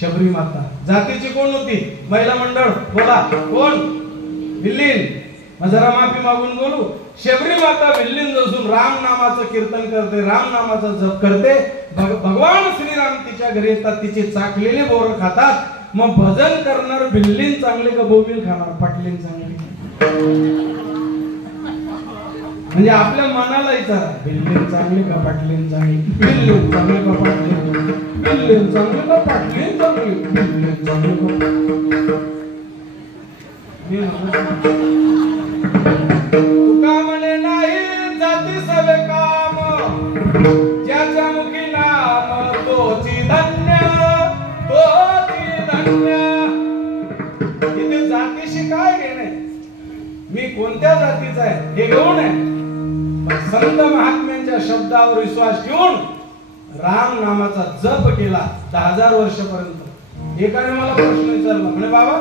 शबरी माता. जातीची कोण होती? महिला मंडळ बोला कोण? भिल्लीन. जरा माफी मागून बोलू. शबरी माता भिल्लीन जसून राम नामाचं कीर्तन करते, राम नामाचा जप करते. भगवान श्रीराम तिच्या घरी येतात, तिची चाकलेली बोरं खातात. मग भजन करणार भिल्लीन चांगले का बोबील खाणार पाटलीन चांगली? म्हणजे आपल्या मनाला विचारा, भिल्लीन चांगली का पाटलीन चांगली? भिल्लीन चांगली का पाटलीन? भिल्लीन चांगली का पाटलीन चांगली? भिल्लीन चांगली का? तुका म्हणे नाही जाती सवे काम, ज्याच्या मुखी नाम तोची धन्य, तोची धन्य. इथे जातीशी काय घेणे? मी कोणत्या जातीचा आहे हे घेऊन आहे. संत महात्म्यांच्या शब्दावर विश्वास ठेवून राम नामाचा जप केला 10,000 वर्षापर्यंत. एकाने मला प्रश्न विचारला, म्हणे बाबा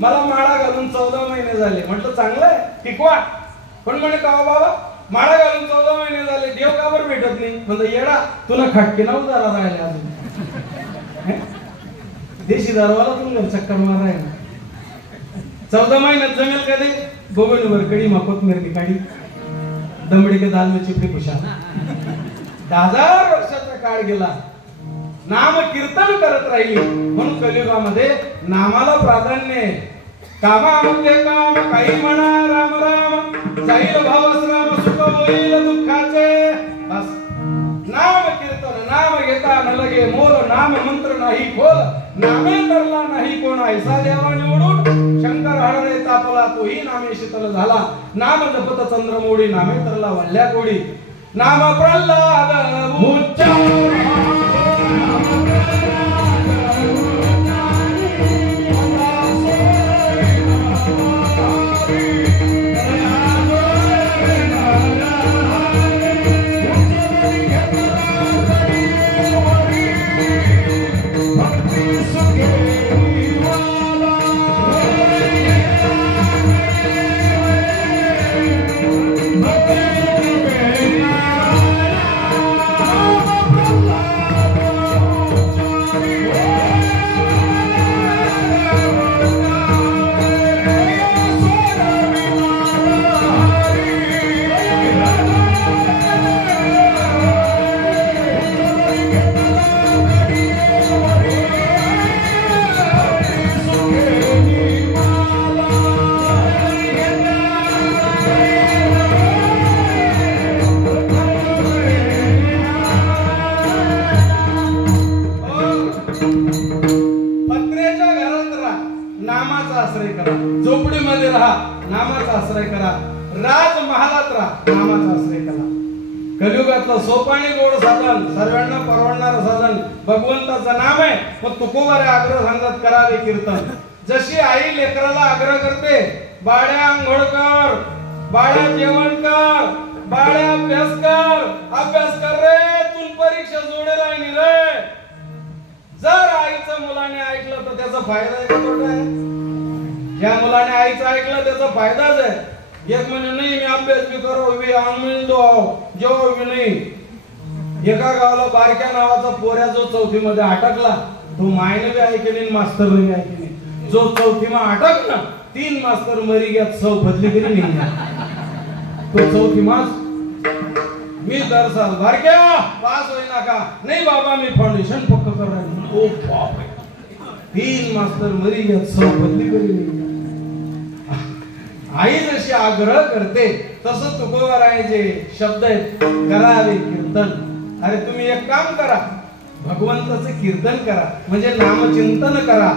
मला माळा घालून 14 महिने झाले. म्हटलं चांगलं आहे, टिकवा. पण म्हणे का बाबा माळा घालून 14 महिने झाले, देव का बरं भेटत नाही? म्हणलं येडा, तुला खटके ना उतारा राहिले अजून. देशी दारवाला तुला चक्कर मार राहिला. 14 महिन्यात जमेल कधी बघून वर कडी मापत मिरणी काढी दमडी के दाल में चिपडी पुषा 10,000 वर्षाचा काळ गेला नाम कीर्तन करत राहिली म्हणून कलियुगामध्ये नामाला प्राधान्य आहे. कामामध्ये काम काही म्हणा राम राम जाईल भावस राम सुख होईल दुःखाचे. बस नाम कीर्तन नाम घेता न लगे मोल नाम मंत्र नाही खोल नामे तरला नाही कोण ऐसा देवा निवडून शंकर हळदे तापला तोही नामे शीतल झाला नाम जपत चंद्रमोडी नामे तरला वल्ल्या कोडी नाम प्रल्हाद उच्चार झोपडीमध्ये राहा नामाचा आश्रय करा राजमहालात राहा नामाचा आश्रय करा. कलियुगातलं सोपाणी गोड साधन सर्वांना परवडणारं साधन भगवंताचं नाम आहे. पण तुकोबारे आग्रह सांगत करावे कीर्तन. जशी आई लेकराला आग्रह करते बाळ्या आंघोळ कर बाळ्या जेवण कर बाळ्या अभ्यास कर रे तू परीक्षा जोडे राहिली रे. जर आईचं मुलाने ऐकलं तर त्याचा फायदा आहे का तोटा आहे? ज्या मुलाने आईचं ऐकलं त्याचा फायदाच आहे. एक म्हणजे नाही मी अभ्यास भी करो भी आंगण दो जो भी नाही. एका गावाला बारक्या नावाचा पोऱ्या जो 4थी मध्ये अटकला तो मायने बी ऐके नाही मास्तर बी ऐके नाही. जो 4थी मा अटक ना 3 मास्तर मरी गया सौ बदली करी नाही. तो 4थी मास मी दर साल बारक्या पास होईना का नाही बाबा मी फाउंडेशन पक्क कर रहा हूं. ओ बाप 3 मास्तर मरी गया सौ बदली करी नाही. आई जशी आग्रह करते तसं तुकोबारायचे शब्द आहेत करावे कीर्तन. अरे तुम्ही एक काम करा भगवंताचं कीर्तन करा म्हणजे नामचिंतन करा.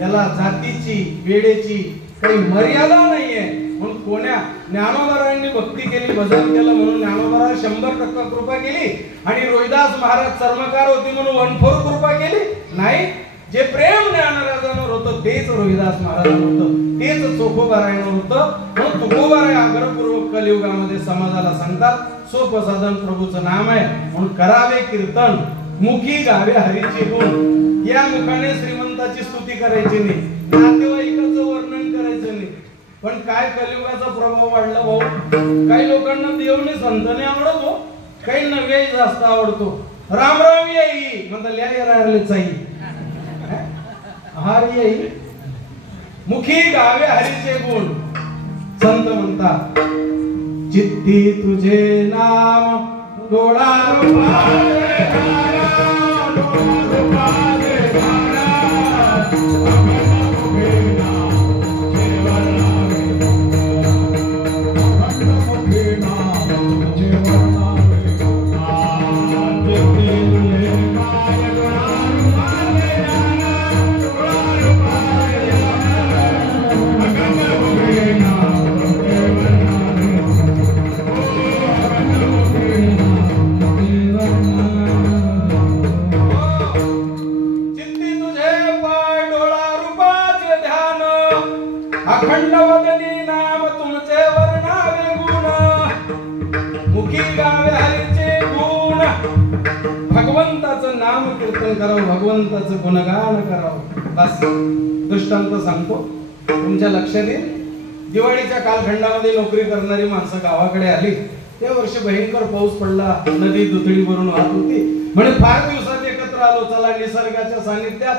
याला जातीची वेळेची काही मर्यादा नाहीये. म्हणून कोण्या ज्ञानोबारायांनी भक्ती केली भजन केलं म्हणून ज्ञानोबारा 100% कृपा केली आणि रोहिदास महाराज चर्मकार होती म्हणून 1/4 कृपा केली नाही. जे प्रेम ज्ञानराजांवर होतं तेच रोहिदास महाराजांवर होतं तेच तुकोबारायांवर होतं. म्हणून तुकोबाराय आग्रहपूर्वक कलियुगामध्ये समाजाला सांगतात सोपं साधन प्रभूचं नाम आहे म्हणून करावे कीर्तन. मुखी गावे हरीचे गुण. या मुखाने श्रीमंताची स्तुती करायची नाही नातेवाईकाचं वर्णन करायचं नाही. पण काय कलियुगाचा प्रभाव वाढला भाऊ. काही लोकांना देवने संतने आवडतो काहींना व्यय जास्त आवडतो. राम राम येई म्हणता लिहाय राहिलेच आई हार येई. मुखी गावे हरीचे गुण. संत म्हणतात चित्ती तुझे नाम डोळा अखंड वदनी नाम तुमचे वर्णावे गुण. मुखी गावे हरीचे गुण. भगवंताचं नाम कीर्तन करावं भगवंताचं गुणगान करावं. बस दृष्टांत सांगतो तुमच्या लक्षात येईल. दिवाळीच्या कालखंडामध्ये नोकरी करणारी माणसं गावाकडे आली. त्या वर्षी भयंकर पाऊस पडला. नदी दुथडी भरून वाहत होती. म्हणजे फार दिवसात एकत्र आलो चला निसर्गाच्या सानिध्यात.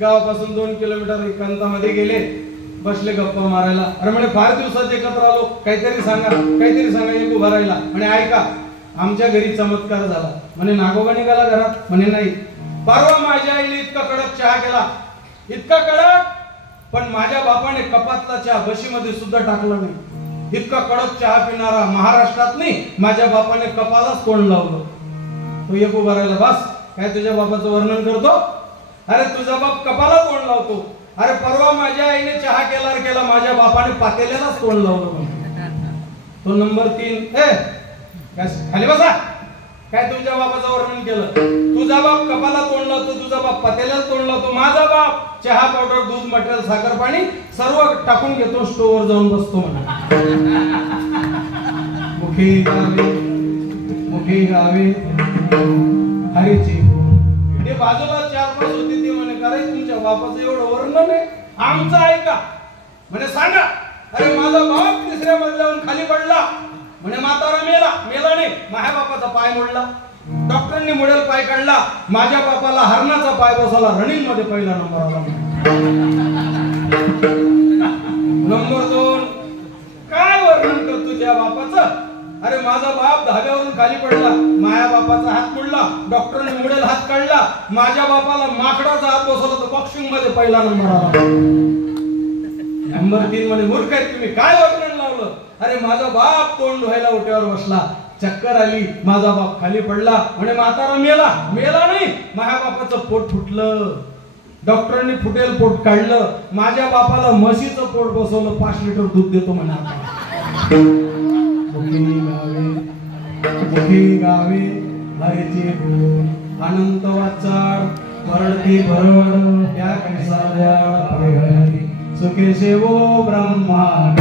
गावापासून 2 किलोमीटर एकांतामध्ये गेले. बसले गप्पा मारायला. अरे म्हणे फार दिवसात एकत्र आलो, काहीतरी सांगा एक उभा राहिला. म्हणे ऐका, आमच्या घरी चमत्कार झाला. म्हणे नागोबा निघाला घरात? म्हणे नाही. परवा माझ्या आईने इतका कडक चहा केला, इतका कडक, पण माझ्या बापाने कपातला चहा बशीमध्ये सुद्धा टाकला नाही. इतका कडक चहा पिणारा महाराष्ट्रात नाही, माझ्या बापाने कपालाच तोंड लावलं. तो एक उभा राहिला. बस काय तुझ्या बापाचं वर्णन करतो? अरे तुझा बाप कपाला तोंड लावतो. अरे परवा माझ्या आईने चहा केला, माझ्या बापाने पातेल्यालाच तोंड लावलं. तो नंबर 3. खाली बसा. काय तुमच्या बापाचं वर्णन केलं? तुझा बाप कपाला तोंड लावतो, तुझा बाप पातेल्याला तोंड लावतो, माझा बाप चहा पावडर दूध मटेरियल साखर पाणी सर्व टाकून घेतो, स्टोअर जाऊन बसतो म्हणा. मुखी गावे हरीची. ते बाजूला 4-5 होते, ते म्हणे काय तुमच्या बापाचं एवढं वर्णन आहे, आमचं ऐका. म्हणे सांगा. अरे माझा बाप 3ऱ्या मजल्यावरून खाली पडला. म्हणे म्हातारा मेला नाही, माझ्या बापाचा पाय मोडला. डॉक्टरांनी मोडेल पाय काढला, माझ्या बापाला हरणाचा पाय बसवला, रनिंग मध्ये पहिला नंबर आला. नंबर 2, काय वर्णन करतो तुझ्या बापाचं? अरे माझा बाप धाब्यावरून खाली पडला, माझ्या बापाचा हात मोडला, डॉक्टरांनी मोडेल हात काढला, माझ्या बापाला माकडाचा हात बसवला, तर बॉक्सिंग मध्ये पहिला नंबर आला. नंबर 3 म्हणे मूर्ख आहे तुम्ही, काय वर्णन लावलं? अरे माझा बाप तोंड धुवायला ओट्यावर बसला, चक्कर आली, माझा बाप खाली पडला. म्हणे म्हातारा मेला नाही, माझ्या बापाचं पोट फुटलं, डॉक्टरांनी फुटेल पोट काढलं, माझ्या बापाला म्हशीचं पोट बसवलं, 5 लिटर दूध देतो म्हणे. मुखी गावे हरेचे अनंत वाचाड वरडती भरड या कैसाऱ्या सुखे सेवो ब्रह्मांड.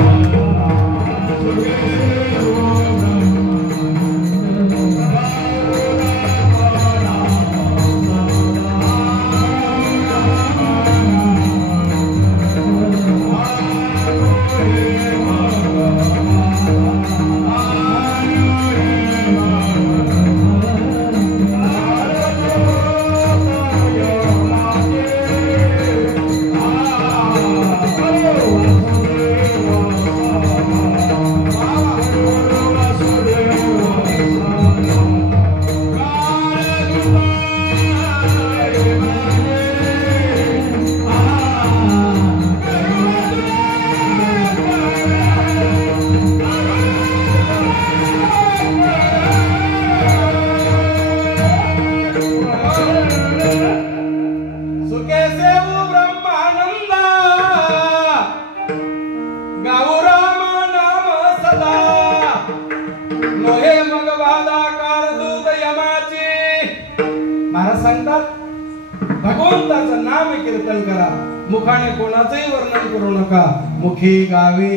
भगवंताचं नाम कीर्तन करा, मुखाने कोणाचंही वर्णन करू नका. मुखी गावे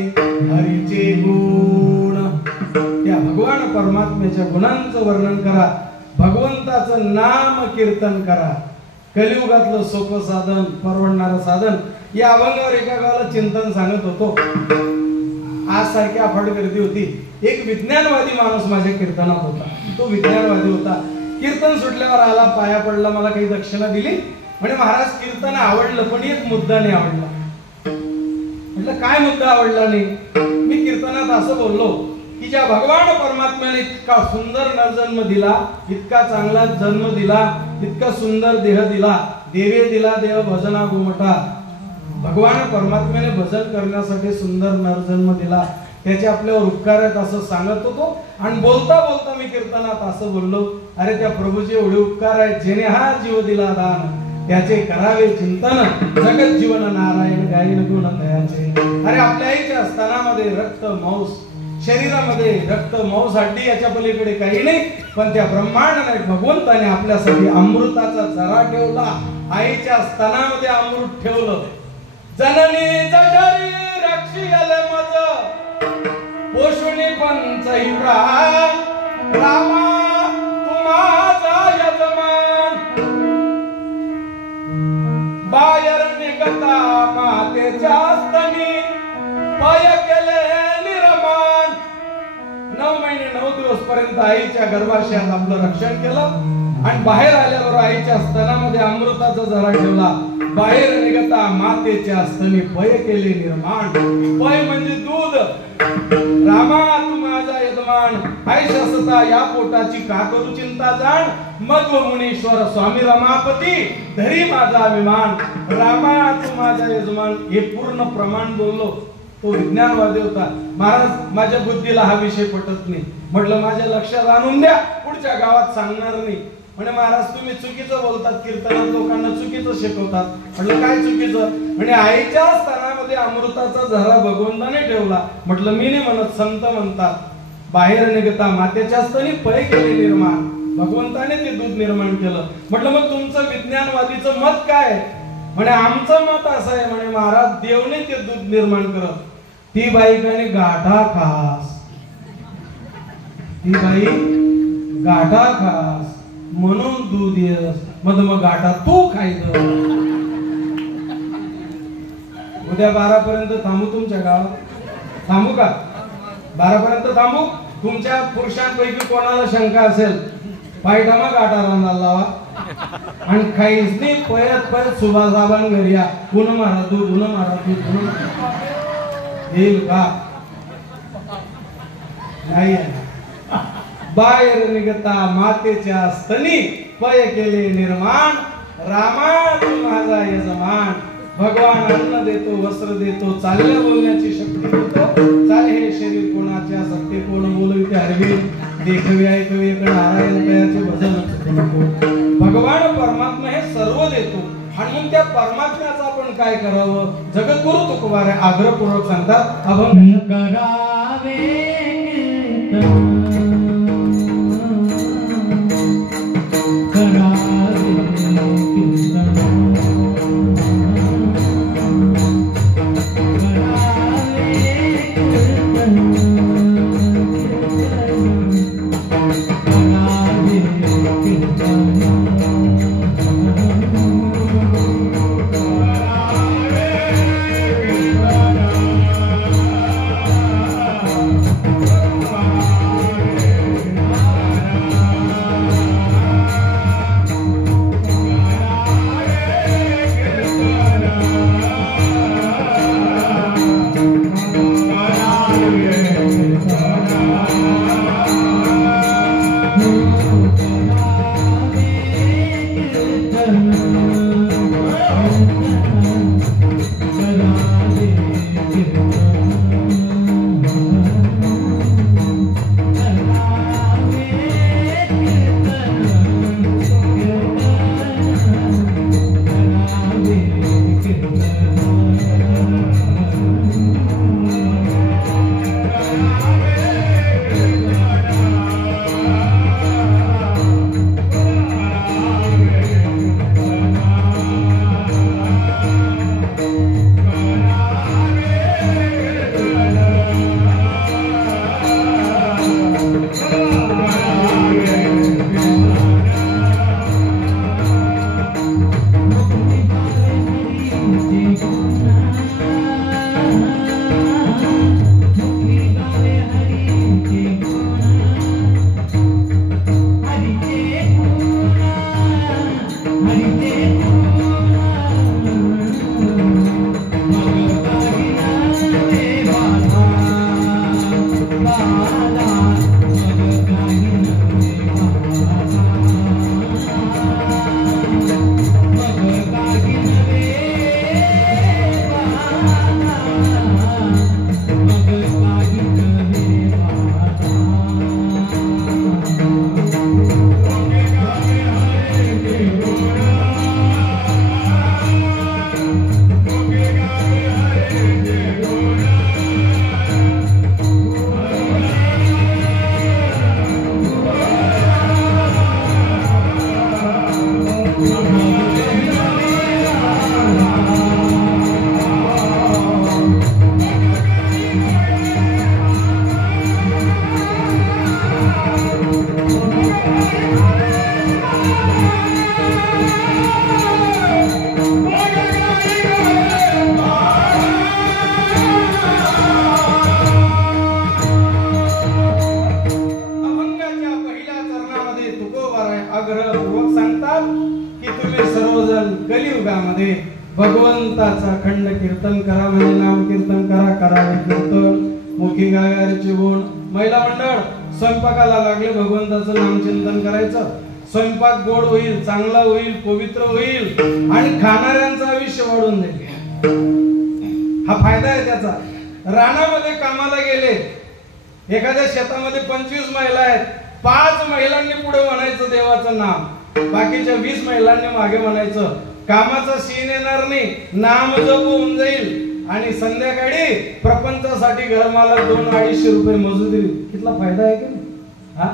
हरीचे गुण, त्या भगवान परमात्म्याच्या गुणांचं वर्णन करा, भगवंताचं नाम कीर्तन करा. कलियुगातलं सोपं साधन, परवडणारं साधन. या अभंगावर एका गावाला चिंतन सांगत होतो. आज सारखी अफाट गर्दी होती. एक विज्ञानवादी माणूस माझ्या कीर्तनात होता. तो विज्ञानवादी होता. कीर्तन सुटल्यावर आला, पाया पडला, मला काही दक्षिणा दिली. म्हणे महाराज कीर्तन आवडलं, पण एक मुद्दा नाही आवडला. म्हटलं काय मुद्दा आवडला नाही? मी कीर्तनात असं बोललो की ज्या भगवान परमात्म्याने इतका सुंदर नरजन्म दिला, इतका चांगला जन्म दिला, इतका सुंदर देह दिला, देवे दिला देव भजना गुमटा. भगवान परमात्म्याने भजन करण्यासाठी सुंदर नरजन्म दिला, त्याचे आपल्यावर उपकार आहेत असं सांगत होतो. आणि बोलता बोलता मी कीर्तनात असं बोललो, अरे त्या प्रभूचे एवढे उपकार आहेत, जेने हा जीव दिला दान, त्याचे करावे चिंतन, जगत जीवन नारायण गायन गुण दयाचे. अरे आपल्या आईच्या स्तनामध्ये रक्त मांस, शरीरामध्ये रक्त मांस हड्डी, याच्या पलीकडे काही नाही. पण त्या ब्रह्मांडाने भगवंताने आपल्यासाठी अमृताचा झरा ठेवला. आईच्या स्तनामध्ये अमृत ठेवलं. जननी जठरी रक्षियल मज पोषुणी पंचही प्राण, रामा तुम्हाचा यजमान. बाहेर निघता मातेच्या स्तनी पाय केले निर्माण. 9 महिने 9 दिवस पर्यंत आईच्या गर्भाशयात आपलं रक्षण केलं. आणि बाहेर आल्यावर आईच्या स्तनामध्ये अमृताचा झरा ठेवला. बाहेर निघता मातेच्या स्तनी पय केले निर्माण. पय म्हणजे दूध. रामा तू माझा यजमान, ऐशसता या पोटाची का करू चिंता जाण. मध्व मुनीश्वर स्वामी रमापती धरी माझा अभिमान. रामा तू माझा यजमान हे पूर्ण प्रमाण बोललो. तो विज्ञानवादी होता. महाराज माझ्या बुद्धीला हा विषय पटत नाही. म्हटलं माझ्या लक्षात आणून द्या, पुढच्या गावात सांगणार नाही. म्हणे महाराज तुम्ही चुकीचं बोलतात, कीर्तनात लोकांना चुकीचं शिकवतात. म्हटलं काय चुकीचं? म्हणे आईच्या स्तनामध्ये अमृताचा झरा भगवंताने ठेवला. म्हटलं मी नाही म्हणत, संत म्हणतात. बाहेर निघता मातेच्या स्तनी पय केले निर्माण. भगवंताने ते दूध निर्माण केलं. म्हटलं मग तुमचं विज्ञानवादीचं मत काय? म्हणे आमचं मत असं आहे. म्हणे महाराज देवने ते दूध निर्माण करत. ती बाई काने गाठा खास, ती बाई गाठा खास म्हणून दूध येस. मग गाठा तू खायचं. उद्या 12 पर्यंत थांबू तुमच्या गावात? थांबू का? 12 पर्यंत थांबू? तुमच्या पुरुषांपैकी कोणाला शंका असेल पायटामा गाठा रांधायला लावा आणि काहीच नाही. पयत पयत सुभासाबान घरी या. पुन्हा मारा दूध, पुन्हा मारा दूध, पुन्हा येईल का? नाही. बाहेर निघता मातेच्या स्तनी पय केले निर्माण. रामा तू माझा यजमान. भगवान अन्न देतो, वस्त्र देतो, चालल्या बोलण्याची शक्ती देतो. चाले हे शरीर कोणाच्या सत्य कोण बोलविते हरवी. देखवे ऐकवे नारायण तयाचे भजन. भगवान परमात्मा हे सर्व देतो आणि मग त्या परमात्म्याचं आपण काय करावं? जगद्गुरु तुकोबार आग्रहपूर्वक सांगतात, अभंग करावे घरामध्ये भगवंताचा अखंड कीर्तन करा, म्हणजे नाम कीर्तन करा, करावे कीर्तन, मुखी गाव्याचे गुण. महिला मंडळ स्वयंपाकाला लागले, भगवंताचं नामचिंतन करायचं. स्वयंपाक गोड होईल, चांगला होईल, पवित्र होईल आणि खाणाऱ्यांचं आयुष्य वाढून जाईल. हा फायदा आहे त्याचा. रानामध्ये कामाला गेले, एखाद्या शेतामध्ये 25 महिला आहेत, 5 महिलांनी पुढे म्हणायचं देवाचं नाम, बाकीच्या 20 महिलांनी मागे म्हणायचं. कामाचा सीन येणार नाही, नाम जप होऊन जाईल आणि संध्याकाळी प्रपंचासाठी घरमालक 200-250 रुपये मजुरी. कितला फायदा आहे की नाही? हा,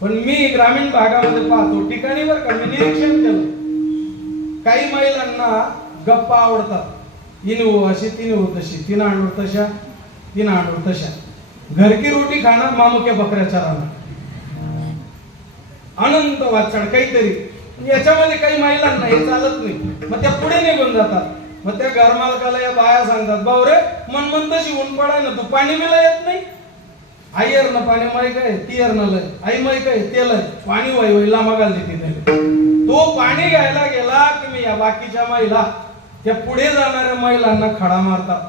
पण मी ग्रामीण भागामध्ये पाहतो ठिकाणी बरं का, मी निरीक्षण केलं, काही महिलांना गप्पा आवडतात. हिने हो अशी, तिने हो तशी, तिनं आणू तशा, तिनं आणू तशा. घरकी रोटी खाणार, मामुक्या बकऱ्याच्या राहणार, अनंत वाचड काहीतरी. याच्यामध्ये काही महिलांना हे चालत नाही, मग त्या पुढे निघून जातात. मग त्या घरमालकाला या बाया सांगतात, भाऊ रे मन तशी ऊन पडाय ना, तू पाणी मिला येत नाही. आयर ना पाणी माय काय, तियर न लय, आई माय काय तेल पाणी वाई लांबा घाल देते. तो पाणी घ्यायला गेला की मी या बाकीच्या महिला त्या पुढे जाणाऱ्या महिलांना खडा मारतात.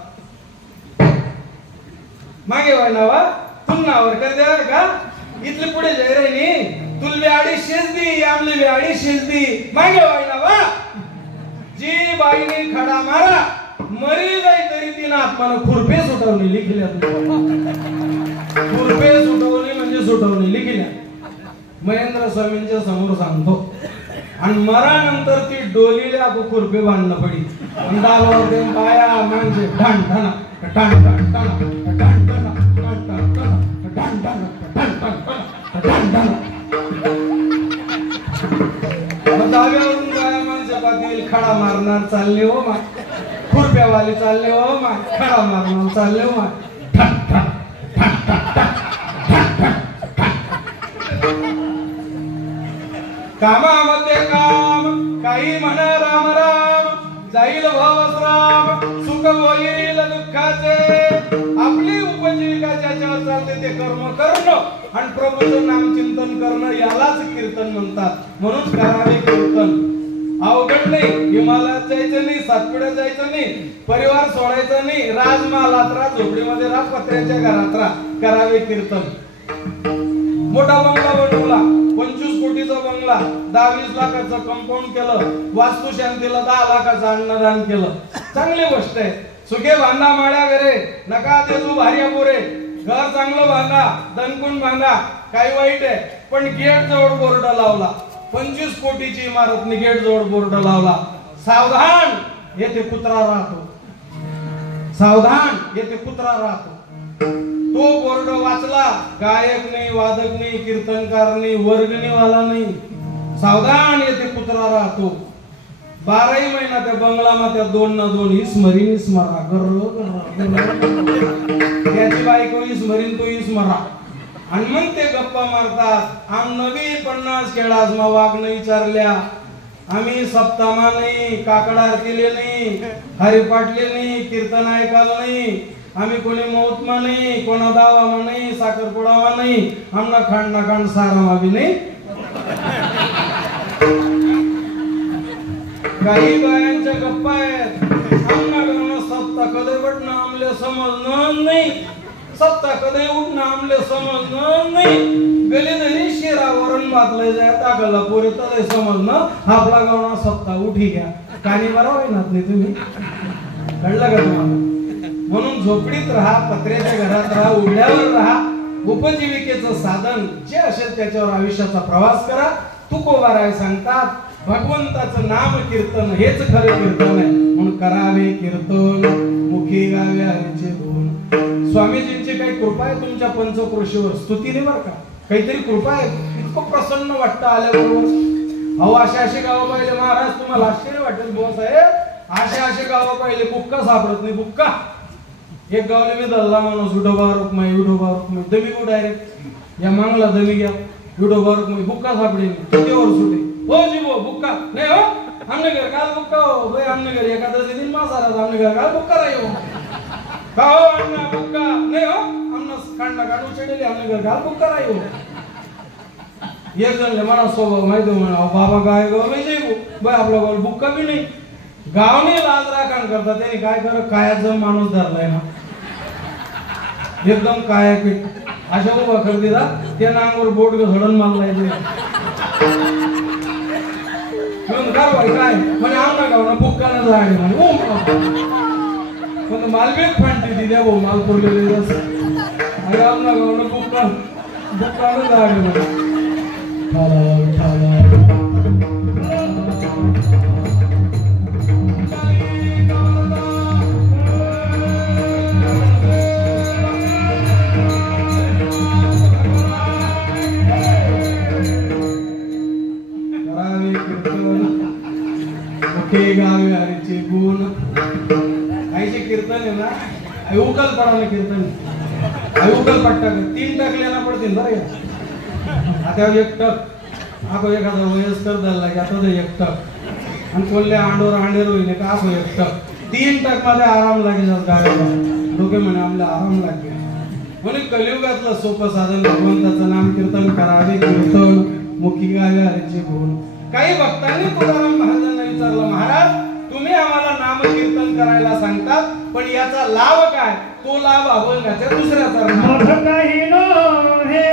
मागे वाय नावा तुम नावर कर द्या का, इथले पुढे जाय रे नी, तुलबी 250 दी, आमली 250 दी. मागे वाय नावा जी बाईने खडा मारा मरी जाई तरी तिनं आत्मानं खुरपे सुटवली लिखल्या. खुरपे सुटवली म्हणजे सुटवली लिखल्या. महेंद्र स्वामींच्या समोर सांगतो, आणि मरानंतर ती डोलीला आपण खुरपे बांधणं पडी. अंदावर बाया म्हणजे ढाण ढाणा ढाण ढाण ढाणा ढाण ढाणा ढाण ढाण ढाण ढाण ढाण ढाण. दाव्यावरून बाया माणसं पातील खडा मारणार चालले हो मा, खुरप्यावाले चालले हो मा, खडा मारणार चालले हो मा. कामामध्ये काम, काही म्हणा राम राम, जाईल भावसराम, सुख होईल दुःखाचे. आपली उपजीविका ज्याच्यावर चालते ते कर्म करणं आणि प्रभूचं नाम चिंतन करणं, यालाच कीर्तन म्हणतात. म्हणून करावे कीर्तन. अवघड नाही, हिमालयात जायचं नाही, सातपुड्यात जायचं नाही, परिवार सोडायचा नाही, राजमहालात राहा, झोपडीमध्ये राहा, पत्र्याच्या घरात राहा, करावे कीर्तन. मोठा बंगला बनवला, 25 कोटीचा बंगला, 10-20 लाखाचं कंपाऊंड केलं, वास्तुशांतीला 10 लाखाचं अन्नदान केलं, चांगली गोष्ट आहे. सुखे बांधा माळ्या घरे, नका देजू भार्या पोरे. घर चांगलं बांधा, दणकून बांधा, काही वाईट आहे, पण गेट जवळ बोर्ड लावला, 25 कोटीची इमारत नि गेट जवळ बोर्ड लावला, सावधान येथे कुत्रा राहतो, सावधान येथे कुत्रा राहतो. तो बोर्ड वाचला, गायक नाही, वादक नाही, कीर्तनकार नाही, वर्गणीवाला नाही, सावधान येथे कुत्रा राहतो. 12 महिना त्या बंगलामध्ये 2 ना 2 ही स्मरीन स्मरा त्याची बायको ही स्मरीन, तो ही स्मरा. आणि मग ते गप्पा मारतात. आम नवी 50 खेळास मा वाघ नाही विचारल्या, आम्ही सप्तामा नाही, काकड आरतीले नाही, हरिपाटले नाही, कीर्तन ऐकायला नाही, आम्ही कोणी मौतमा नाही, कोणा दावामा नाही, साखरपुडावा नाही, आमना खांड ना खांड सारामा भी नाही. काही बायांच्या गप्पा आहेत, आमना गणना सप्ता कधी बटणं आमले समजणं नाही, सप्ता कधी उठणं आमले समजणं नाही. गली तरी शिरावरून बातले जाय टाकला पोरी तरी समजणं, आपला गावना सप्ता उठी घ्या. कानी बरा होईनात नाही तुम्ही, कळलं का तुम्हाला? म्हणून झोपडीत राहा, पत्र्याच्या घरात राहा, उघड्यावर राहा. उपजीविकेचं साधन जे असेल त्याच्यावर आयुष्याचा प्रवास करा. तुकोबाराय सांगतात, भगवंताचं नाम कीर्तन हेच खरं कीर्तन आहे. म्हणून करावे कीर्तन, मुखी गावे हरीचे गुण. स्वामीजींची काही कृपा आहे तुमच्या पंचक्रोशीवर, स्तुतीने बरं का, काहीतरी कृपा आहे. इतकं प्रसन्न वाटतं आल्याबरोबर. अहो असे गावं पाहिले महाराज, तुम्हाला आश्चर्य वाटेल बुवा साहेब, असे गावं पाहिले बुक्का सापडत नाही. बुक्का एक गावले मी दल्ला माणूस, विठोबा रुक्माई, विठोबा रुक्माई, दमी गो डायरेक्ट या मांगला दमी घ्या, विठोबा रुक्माई, बुक्का सापडे कितीवर सुटे. हो जी वो बुक्का नाही हो, हमने घर काल बुक्का हो भाई, हमने घर एकादशी दिन मासारा, हमने घर काल बुक्का रही हो का हो, अन्ना बुक्का नाही हो, हमने खांडा काढू चढेली, हमने घर काल बुक्का रही हो. एक जण म्हणा स्वभाव माहिती म्हणा, बाबा काय गाव नाही जाई भाई, आपला गाव बुक्का बी नाही. गावने लाज राखण करतात त्यांनी काय कर कायाचा माणूस धरलाय ना एकदम काया पीठ अशा उभा कर दिला त्या नांगवर बोट घडून मारलाय काय म्हणे आम ना गाव ना बुक्काना जाणे म्हणे मालबेक फांटी दिल्या भाऊ माल पडलेले अरे आम ना गाव ना बुक्काना जाणे म्हणे गावे हरीचे गुण काहीचे कीर्तन आहे ना अयुकल पडावं कीर्तन अयुकल पट्टा 3 टाकले ना पडतील बरं का आता 1 टक आपण एखादा वयस्कर झाला की आता 1 टक आणि कोल्हे आंडोर आंडेर होईल का आपण 1 टक 3 टक मध्ये आराम लागेल गावाला लोक म्हणे आम्हाला आराम लागेल म्हणून कलियुगातलं सोपं साधन भगवंताचं नाम कीर्तन करावे कीर्तन मुखी गावे हरीचे गुण काही भक्तांनी तुकाराम महाराजांना विचारलं महाराज तुम्ही आम्हाला नाम कीर्तन करायला सांगतात पण याचा लाभ काय तो लाभ अभंगाच्या दुसऱ्या चरणात काही नो हे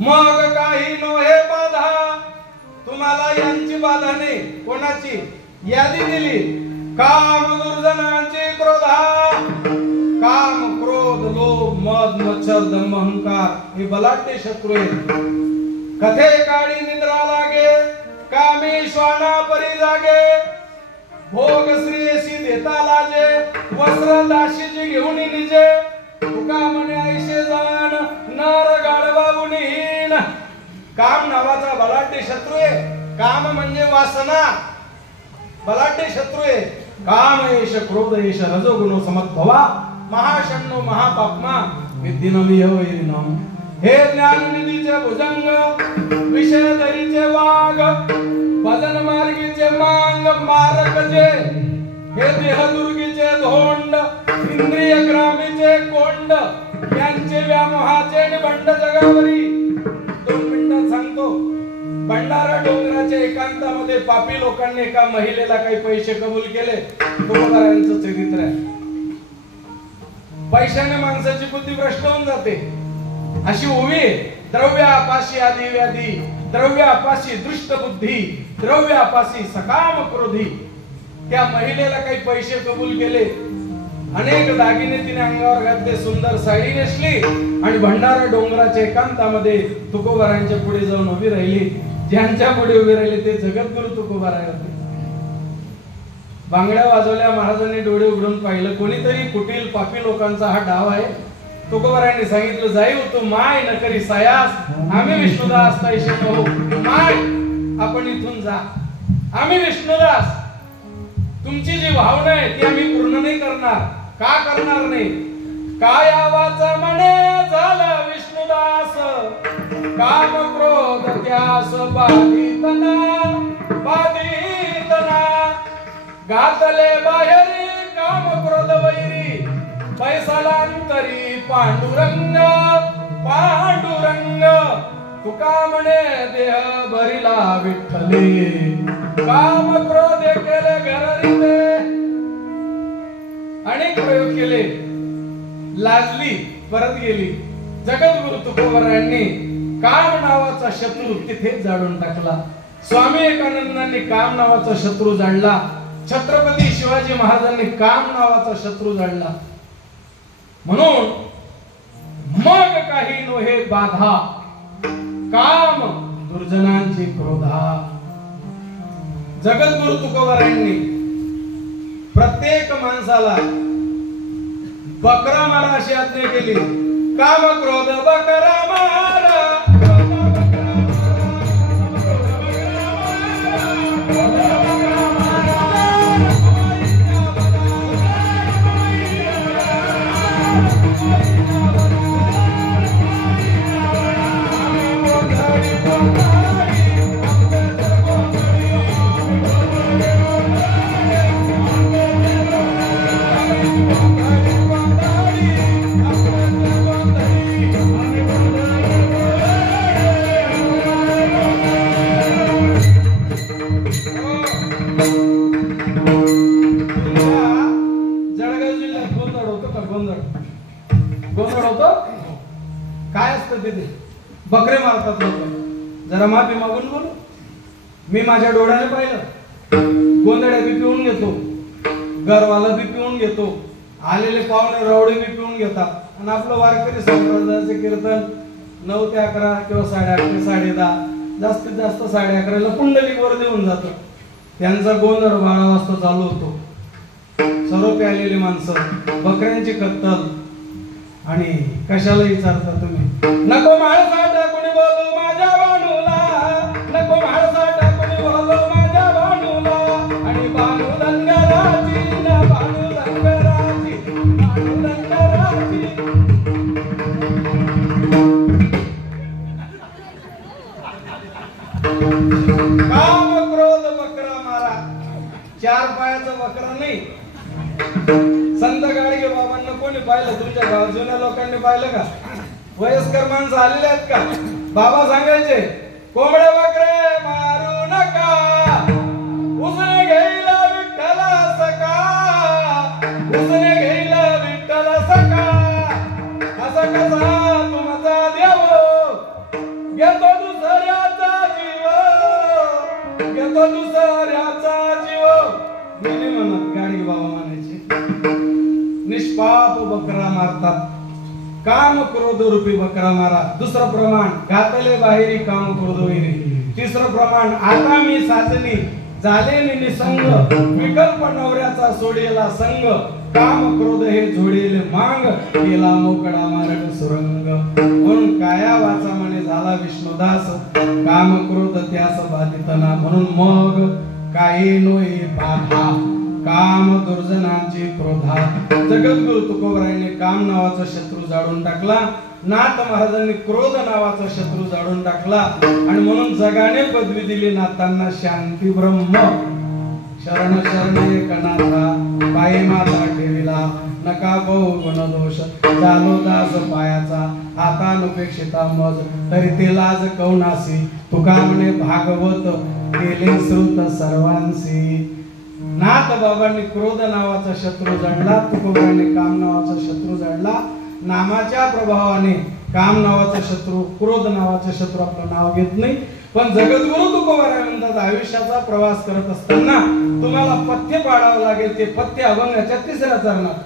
मग काही नोहे बाधा तुम्हाला यांची बाधा नाही कोणाची यादी दिली काम दुर्जनांची क्रोधा काम क्रोध लोभ मद मच्छर दंभ अहंकार हे बलाढ्य शत्रू आहेत कथे काळी निद्रा लागे कामी श्वाना परी जागे भोग श्रेयसी देता लाजे वस्त्र दाशीची घेऊन निजे तुका म्हणे ऐशे जाण नर गाढवाहुनीन काम नावाचा बलाढ्य शत्रू आहे काम म्हणजे वासना बलाढ्य शत्रू आहे काम एष क्रोध एष रजोगुण समद्भवा महाशनो महापाप्मा विद्धिनम यवैरिनम हे ज्ञाननिधीचे भुजंग विषय धरीचे वाघ भजन मार्गीचे मांग मारक जे हे देहदुर्गीचे धोंड इंद्रिय ग्रामीचे कोंड यांचे व्यामोहाचे निबंध जगावरी 2 मिनिटात सांगतो. भंडारा डोंगराच्या एकांतामध्ये पापी लोकांनी एका महिलेला काही पैसे कबूल केले. तुकोबारायांचं चरित्र आहे. पैशाने माणसाची बुद्धी भ्रष्ट होऊन जाते. अशी ओवी द्रव्य अपाशी आदी व्याधी द्रव्य अपाशी दृष्ट बुद्धी द्रव्य अपाशी सकाम क्रोधी. त्या महिलेला काही पैसे कबूल केले. अनेक दागिने तिने अंगावर घातले. सुंदर साडी नेसली आणि भंडारा डोंगराच्या एकांतामध्ये तुकोबारायांच्या पुढे जाऊन उभी राहिली. ज्यांच्या पुढे उभे राहिले ते जगद्गुरु तुकोबाराय होते. बांगड्या वाजवल्या. महाराजांनी डोळे उघडून पाहिलं. कोणीतरी कुटील पापी लोकांचा हा डाव आहे. तुकोबारायांनी सांगितलं, जाईव तू माय न करी सायास आम्ही विष्णुदास तैसे हो. माय आपण इथून जा. आम्ही विष्णुदास तुमची जी भावना आहे ती आम्ही पूर्ण नाही करणार. का करणार नाही? काय आवाचा म्हणे झाला विष्णुदास काम क्रोध त्यास बाधितना बाधितना घातले बाहेरी काम क्रोध वैरी पैसालांतरी पांडुरंग पांडुरंग तुका म्हणे देह भरिला विठ्ठले काम क्रोध केले घररीते. अनेक प्रयोग केले. लाजली परत गेली. जगद्गुरु तुकोबारायांनी काम नावाचा शत्रू तिथेच जाळून टाकला. स्वामी विवेकानंदांनी काम नावाचा शत्रू जाळला. छत्रपती शिवाजी महाराजांनी काम नावाचा शत्रू जाळला. म्हणून मग काही नोहे बाधा काम दुर्जनांची क्रोधा. जगद्गुरु तुकोबारायांनी प्रत्येक माणसाला बकरा मारा अशी आज्ञा केली. काम क्रोध बकरा मारा बकरे मारतात लोक. जरा माफी मागून बोलू. मी माझ्या डोळ्याने पाहिलं. गोंधळ्या बी पिऊन घेतो. घरवाला बी पिऊन घेतो. आलेले पाहुणे रवडे बी पिऊन घेतात. आणि आपलं वारकरी संप्रदायाचे कीर्तन 9 ते 11 किंवा 8:30 ते 10:30 जास्तीत जास्त 11:30 पुंडलिक वर देऊन जातो. त्यांचा गोंधळ 12 वाजता चालू होतो. सर्व प्यालेली माणसं बकऱ्यांची कत्तल. आणि कशाला विचारता तुम्ही? नको माळसा टाकून बोलू माझ्या बाणूला नको माळसा टाकून बोलू माझ्या बाणूला आणि बाणू दंगराची ना बाणू दंगराची बाणू दंगराची. काम क्रोध बकरा मारा. 4 पायाचा बकरा नाही. संत गाडगे बाबांना कोणी पाहिलं? तुमच्या गावात जुन्या लोकांनी पाहिलं का? वयस्कर माणसं आलेले आहेत का? बाबा सांगायचे कोंबड्या बकरे मारू नका उसने घेईला विठ्ठला सका उसने घेईला विठ्ठला सका. असा कसा तुमचा देव घेतो दुसऱ्याचा जीव घेतो दुसऱ्याचा जीव. मी म्हणत गाडगे बाबा म्हणायचे निष्पाप बकरा मारतात. काम क्रोध रूपी बकरा मारा. दुसरं प्रमाण घातले बाहेरी काम क्रोध वैरी. तिसरं प्रमाण आता मी साजनी झाले निसंग विकल्प नवऱ्याचा सोडेला संग काम क्रोध हे झोडेले मांग केला मोकळा मारड सुरंग. म्हणून काया वाचा म्हणे झाला विष्णुदास काम क्रोध त्यास बाधितना. म्हणून मग काही नोहे बाधा काम दुर्जनांची क्रोधा. जगद्गुरु तुकोबारायांनी काम नावाचा शत्रू जाळून टाकला. नाथ महाराजांनी क्रोध नावाचा शत्रू जाळून टाकला आणि म्हणून जगाने पदवी दिली नाथांना शांती ब्रह्म. शरण शरण एकनाथा पायी माता ठेविला नका बहु गुणदोष झालो दास पायाचा हातानुपेक्षिता मज तरी ते लाज कौनासी तुका म्हणे भागवत केले श्रुत सर्वांसी. नाथ बाबांनी क्रोध नावाचा शत्रू जाणला, तुकोबांनी काम नावाचा शत्रू जाणला. नामाच्या प्रभावाने काम नावाचा शत्रू क्रोध नावाचा शत्रू आपलं नाव घेत नाही. पण जगद्गुरु तुकोबाराय म्हणतात आयुष्याचा प्रवास करत असताना तुम्हाला पथ्य पाडावं लागेल. ते पथ्य अभंगाच्या 3ऱ्या चरणात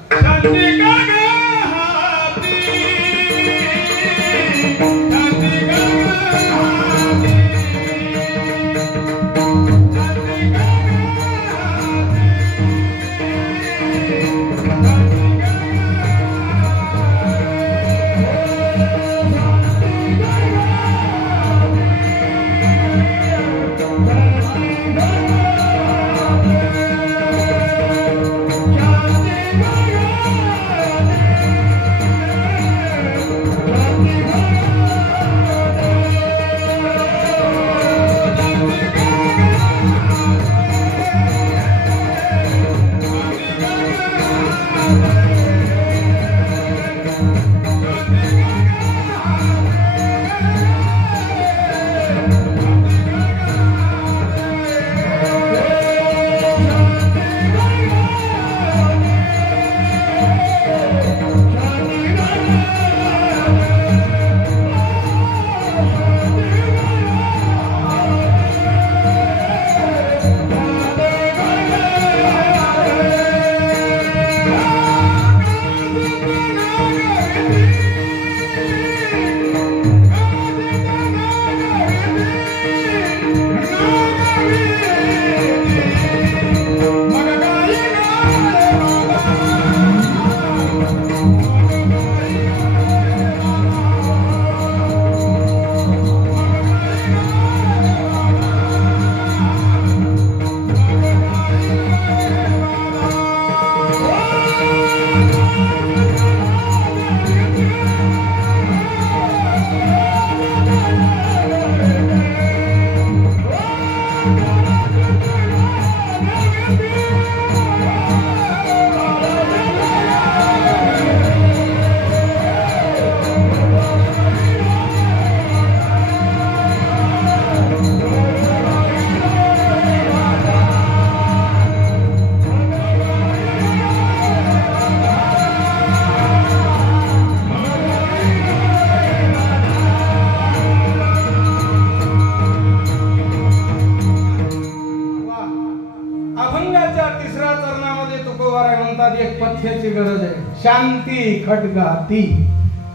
गरज आहे. शांती खड्गाती.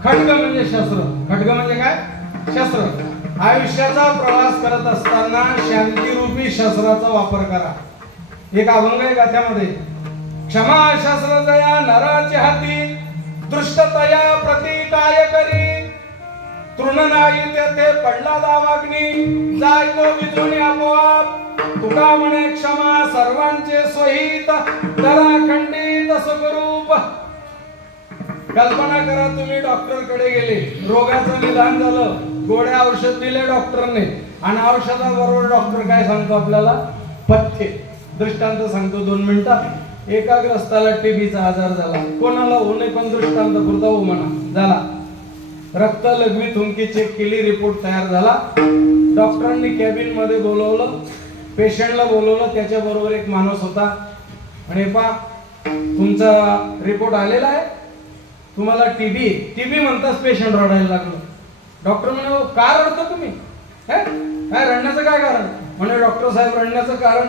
खड्ग म्हणजे शस्त्र. खड्ग म्हणजे काय? शस्त्र. आयुष्याचा प्रवास करत असताना शांती रूपी शस्त्राचा वापर करा. एक अभंग आहे गाथ्यामध्ये, क्षमा शस्त्र जया नराच्या हाती दृष्टतया प्रतीकाय करी तृण नाही ते पडला दावाग्नी जाय तो विजून आपोआप तुका म्हणे क्षमा सर्वांचे स्वहित दरा खंडित स्वरूप. कल्पना करा तुम्ही डॉक्टर कडे गेले, रोगाचं निदान झालं, गोळ्या औषध दिले डॉक्टरने आणि औषधाबरोबर डॉक्टर काय सांगतो आपल्याला? पथ्य. दृष्टांत सांगतो 2 मिनिटात. एका ग्रस्ताला टीबीचा आजार झाला, कोणाला होऊ नये पण दृष्टांत पुरता हो म्हणा झाला. रक्त लघवी थुंकी चेक केली, रिपोर्ट तयार झाला. डॉक्टरांनी कॅबिन मध्ये बोलवलं, पेशंटला बोलवलं, त्याच्या बरोबर एक माणूस होता. आणि पा तुमचा रिपोर्ट आलेला आहे, तुम्हाला टीबी म्हणताच पेशंट रडायला लागलो. डॉक्टर म्हणे का रडतो तुम्ही? काय रडण्याचं काय कारण? म्हणे डॉक्टर साहेब रडण्याचं कारण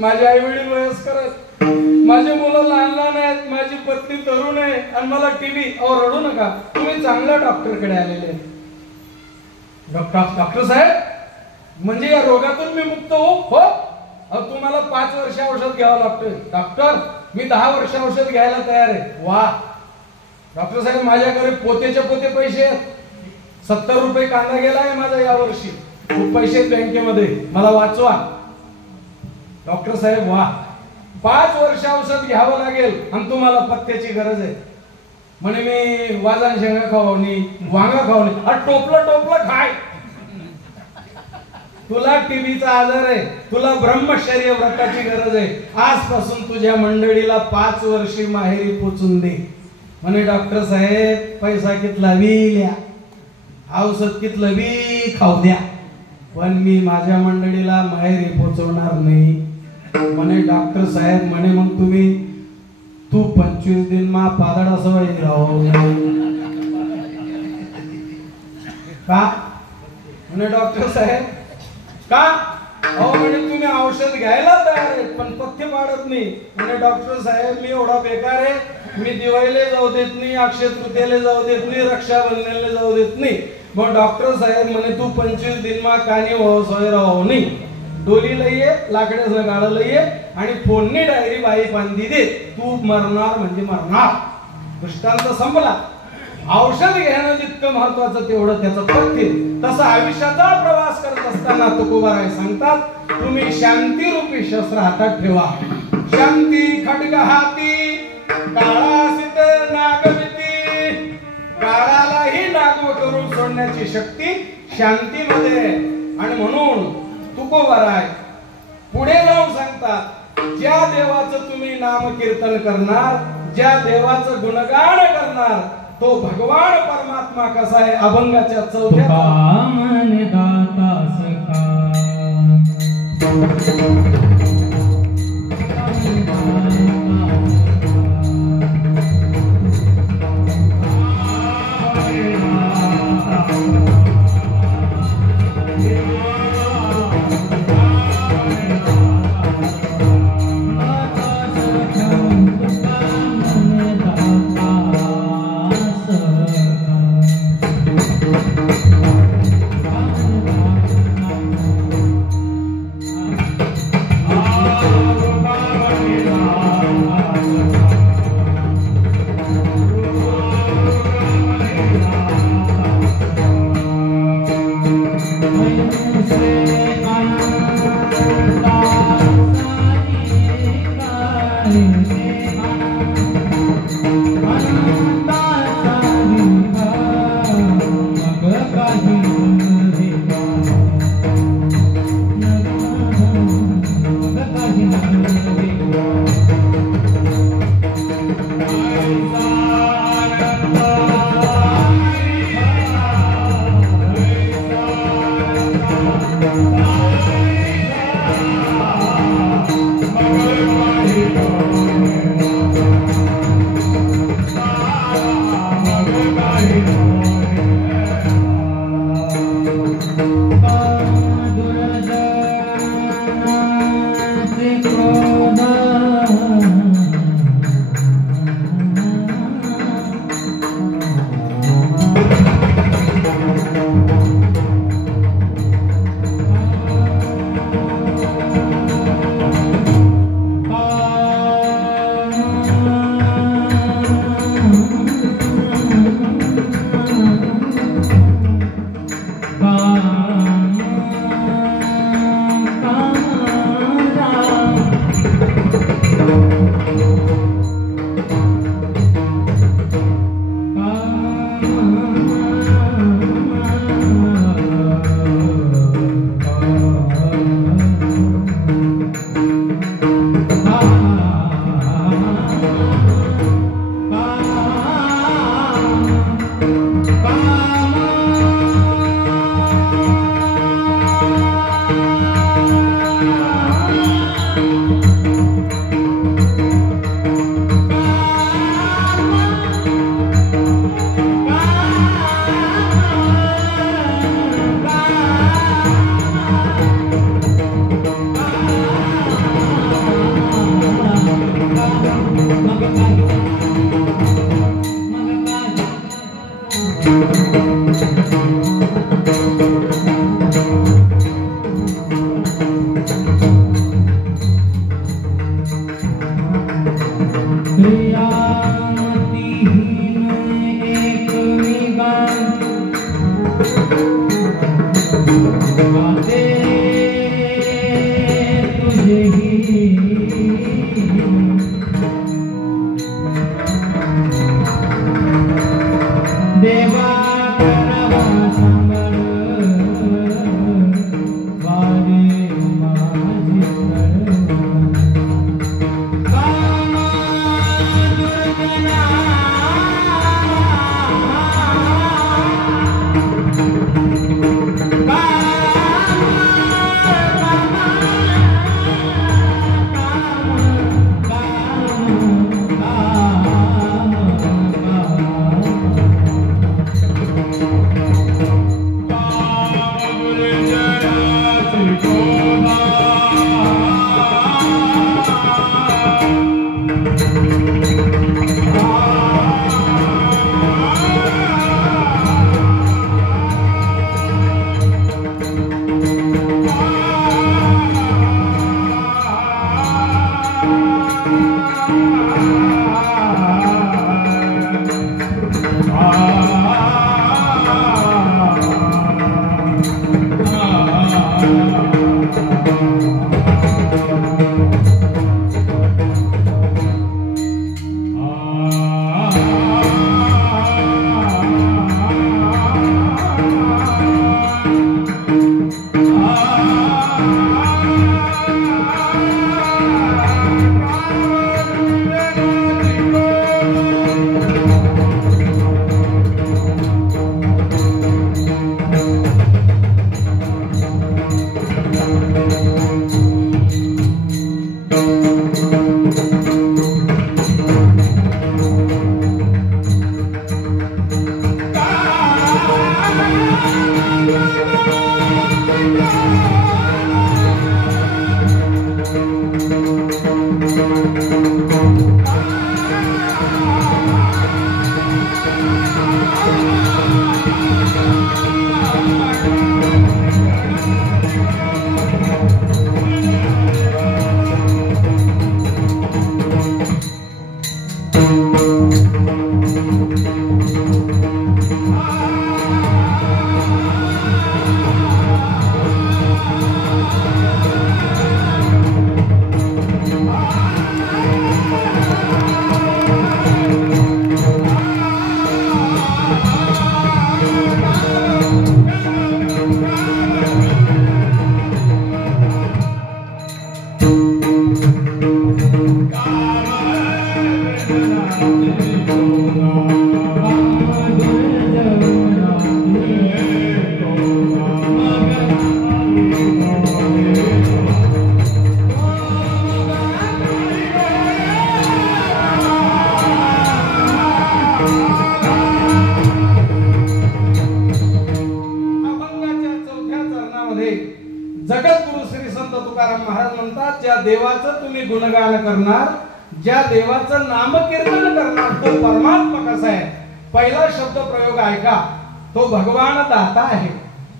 माझे आई वडील वयस्कर आहेत, माझे मुलं लहान लहान आहेत, माझी पत्नी तरुण आहे आणि मला टीबी. अहो रडू नका, तुम्ही चांगल्या डॉक्टर कडे आलेले. डॉक्टर साहेब म्हणजे या रोगातून मी मुक्त हो? तुम्हाला 5 वर्ष औषध घ्यावं लागतोय. डॉक्टर मी 10 वर्ष औषध घ्यायला तयार आहे. वा डॉक्टर साहेब माझ्याकडे पोतेचे पोते पैसे आहेत, 70 रुपये कांदा गेलाय माझा या वर्षी, खूप पैसे आहेत बँकेमध्ये, मला वाचवा. डॉक्टर साहेब वा 5 वर्ष औषध घ्यावं लागेल आणि तुम्हाला पथ्याची गरज आहे. म्हणे मी वाजन शेंगा खावणी वांगा खावणी अरे टोपलं खाय. तुला टीबीचा आजार आहे, तुला ब्रह्मचर्य व्रताची गरज आहे. आजपासून तुझ्या मंडळीला 5 वर्षी माहेरी पोचून दे. म्हणे डॉक्टर साहेब पैसा कितला विल्या, औषध कितलं बी खाऊ द्या, पण मी माझ्या मंडळीला माहेरी पोचवणार नाही. म्हणे डॉक्टर साहेब म्हणे मग तू 25 दिन मा पादडा सवय राहू का? म्हणे डॉक्टर साहेब का? अहो म्हणे तुम्ही औषध घ्यायला तयार आहे पण पथ्य पाडत नाही. म्हणे डॉक्टर साहेब मी एवढा बेकार आहे, मी दिवाळीला जाऊ देत नाही, अक्षय तृतीयेला जाऊ देत नाही, रक्षाबंधनला जाऊ देत नाही. मग डॉक्टर साहेब म्हणे तू 25 दिन मा कानी हो सोय राहू नाही, डोलीला ये, लाकड्याचं गाळाला ये आणि फोननी डायरी बाई बांधी दे, तू मरणार म्हणजे मरणार. दृष्टांत संपला. औषध घेणं जितकं महत्वाचं तेवढं त्याचं पथ्य. तसं आयुष्याचा प्रवास करत असताना तुकोबाराय सांगतात तुम्ही शांती रूपी शस्त्र हातात ठेवा. शांती खड्ग हाती काळासित नागविती. काळालाही नागव करून सोडण्याची शक्ती शांतीमध्ये. आणि म्हणून तुकोबाराय पुढे जाऊन सांगतात ज्या देवाचं तुम्ही नामकीर्तन करणार, ज्या देवाचं गुणगान करणार तो भगवान परमात्मा कसा आहे. अभंगाच्या 4थ्या देवा करवा सांबर वारे माझी देवाचं तुम्ही गुणगान करणार, ज्या देवाचं नामकीर्तन करणार तो परमात्मा कसा आहे. पहिला शब्द प्रयोग ऐका. तो भगवान दाता आहे,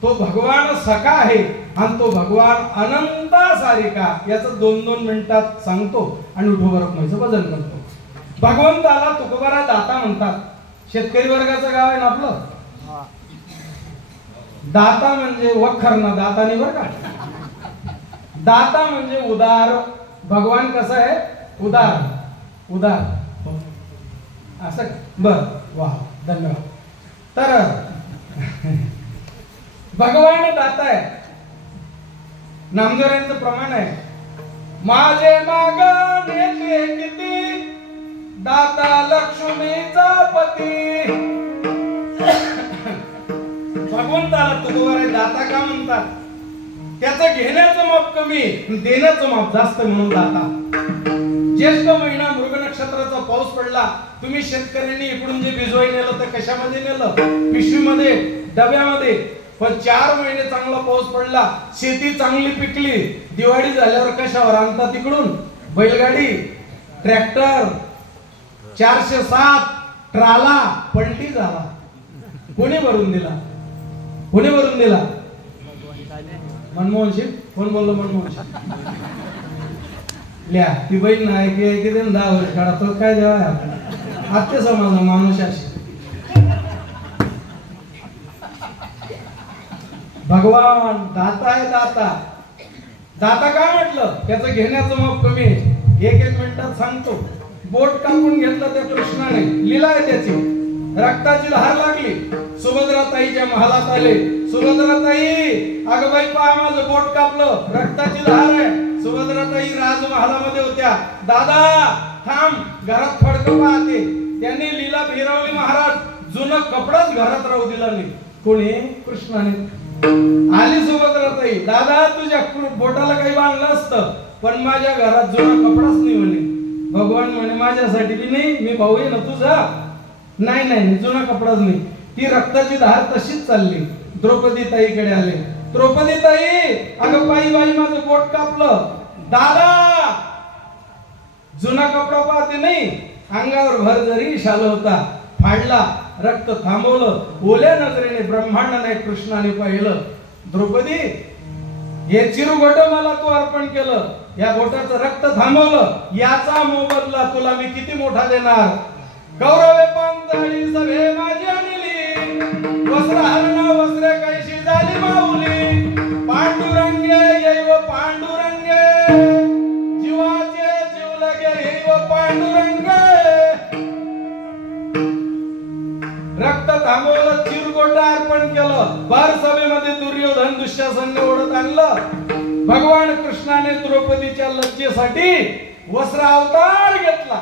तो भगवान सखा आहे आणि तो भगवान अनंता सारिका. याचं 2-2 मिनिटात सांगतो आणि विठोबा रखुमाईचं भजन करतो. भगवंताला तुकोबारा दाता म्हणतात. शेतकरी वर्गाचं गाव आहे ना आपलं. दाता म्हणजे वखरना दातानी बर का. दाता म्हणजे उदार. भगवान कसं आहे? उदार. उदार असं बर. वा धन्यवाद. तर भगवान दाता आहे. नामदेवांचं प्रमाण आहे, माझे मागणे किती दाता लक्ष्मीचा पती. भगवंताला तुकोबारा दाता का म्हणतात? त्याचं घेण्याचं माप कमी, देण्याचं माप जास्त म्हणून दाता. ज्येष्ठ महिना मृग नक्षत्राचा पाऊस पडला. तुम्ही शेतकऱ्यांनी इकडून जे भिजवाई नेलं तर कशामध्ये नेलं? पिशवीमध्ये, डब्यामध्ये. पण 4 महिने चांगला पाऊस पडला, शेती चांगली पिकली. दिवाळी झाल्यावर कशावर आणतात? तिकडून बैलगाडी, ट्रॅक्टर, 407 ट्राला पलटी झाला. कोणी भरून दिला? कोणी भरून दिला? मनमोहन सिंग. कोण बोललो? मनमोहन सिंग. लिया ती बहीण नाही की 10 वर्ष काढा तो काय जेव्हा आत्य समाज माणूस अशी. भगवान दाता आहे. दाता दाता का म्हटलं? त्याचं घेण्याचं माप कमी आहे. 1-1 मिनिटात सांगतो. बोट कापून घेतलं त्या कृष्णाने, लीला आहे त्याची. रक्ताची धार लागली. सुभद्राताईच्या महालात आले. सुभद्राताई, अगं बाई पहा माझं बोट कापलं, रक्ताची धार आहे. सुभद्राताई राजमहालामध्ये होत्या. दादा थांब, घरात फडकं पाहते. त्यांनी लीला फिरवली महाराज. जुनं कपडाच घरात राहू दिला नाही. कोणी? कृष्णाने. आली सुभद्राताई, दादा तुझ्या बोटाला काही बांधलं असतं, पण माझ्या घरात जुना कपडाच नाही म्हणे. भगवान म्हणे माझ्यासाठी बी नाही, मी भाऊ आहे ना तुझा. नाही नाही जुना कपडाच नाही. ती रक्ताची धार तशीच चालली. द्रौपदी ताईकडे आले. द्रौपदी ताई, अगं बाई बाई माझं बोट कापलं. दादा जुना कपडा पाहते नाही, अंगावर भर जरी शाल होता, फाडला, रक्त थांबवलं. ओल्या नजरेने ब्रह्मांडाने कृष्णाने पाहिलं. द्रौपदी, हे चिरुगोट मला तू अर्पण केलं, या गोटाचं रक्त थांबवलं, याचा मोबदला तुला मी किती मोठा देणार. कौरवे पंचाळी सभे माझी आणली, वस्त्रहरण वस्त्रे कैशी झाली माऊली. पांडुरंगे येव पांडुरंगे, जीवाचे जीव लगे येव पांडुरंगे. रक्त थांबवलं, चिरगोट अर्पण केलं. भर सभेमध्ये दुर्योधन दुःशासनने ओढत आणलं. भगवान कृष्णाने द्रौपदीच्या लज्जेसाठी वस्त्र अवतार घेतला.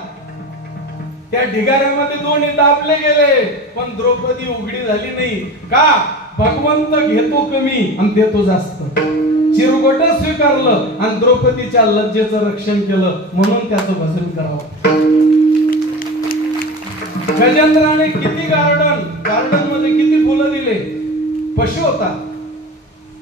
त्या ढिगाऱ्यामध्ये दोन्ही दाबले गेले, पण द्रौपदी उघडी झाली नाही. का? भगवंत घेतो कमी आणि देतो जास्त. चिरगोट स्वीकारलं आणि द्रौपदीच्या लज्जेचं रक्षण केलं, म्हणून त्याचं भजन करावं. गजेंद्राने किती गार्डन मध्ये किती फुलं दिले. पशु होता.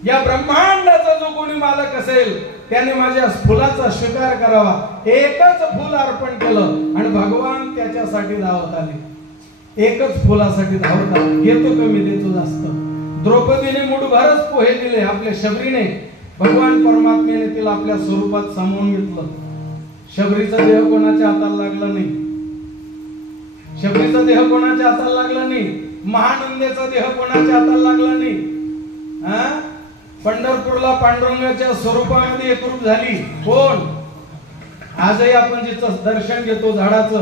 या ब्रह्मांडाचा जो कोणी मालक असेल त्याने माझ्या फुलाचा स्वीकार करावा. एकच फुल अर्पण केलं आणि भगवान त्याच्यासाठी धावत आले. एकच फुलासाठी धावत आले. घेतो कमी देतो जास्त. द्रौपदीने मुठभरच पोहे दिले आपल्या शबरीने. भगवान परमात्म्याने तिला आपल्या स्वरूपात सामावून घेतलं. शबरीचा देह कोणाच्या हाताला लागला नाही. शबरीचा देह कोणाच्या हाताला लागला नाही. महानंदेचा देह कोणाच्या हाताला लागला नाही. पंढरपूरला पांडुरंगाच्या स्वरूपामध्ये एकरूप झाली. कोण? आजही आपण जिचं दर्शन घेतो झाडाचं,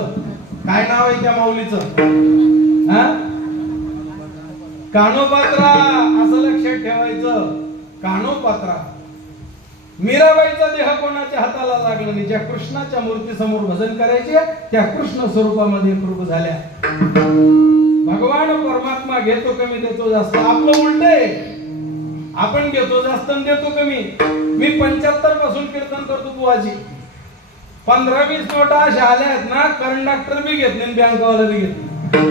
काय नाव आहे त्या माऊलीचं? कानोपात्रा. असं लक्षात ठेवायचं, कानोपात्रा. मीराबाईचा देह कोणाच्या हाताला लागला नाही. ज्या कृष्णाच्या मूर्ती समोर भजन करायचे त्या कृष्ण स्वरूपामध्ये एकरूप झाल्या. भगवान परमात्मा घेतो कमी देतो जास्त. आपलं उलट आहे, आपण घेतो जास्त आणि देतो कमी. मी 75 पासून कीर्तन करतो बुवाजी. 15-20 नोटा अशा आल्या आहेत ना, कंडक्टर बी घेत नाही, बँकवाला बी घेत नाही.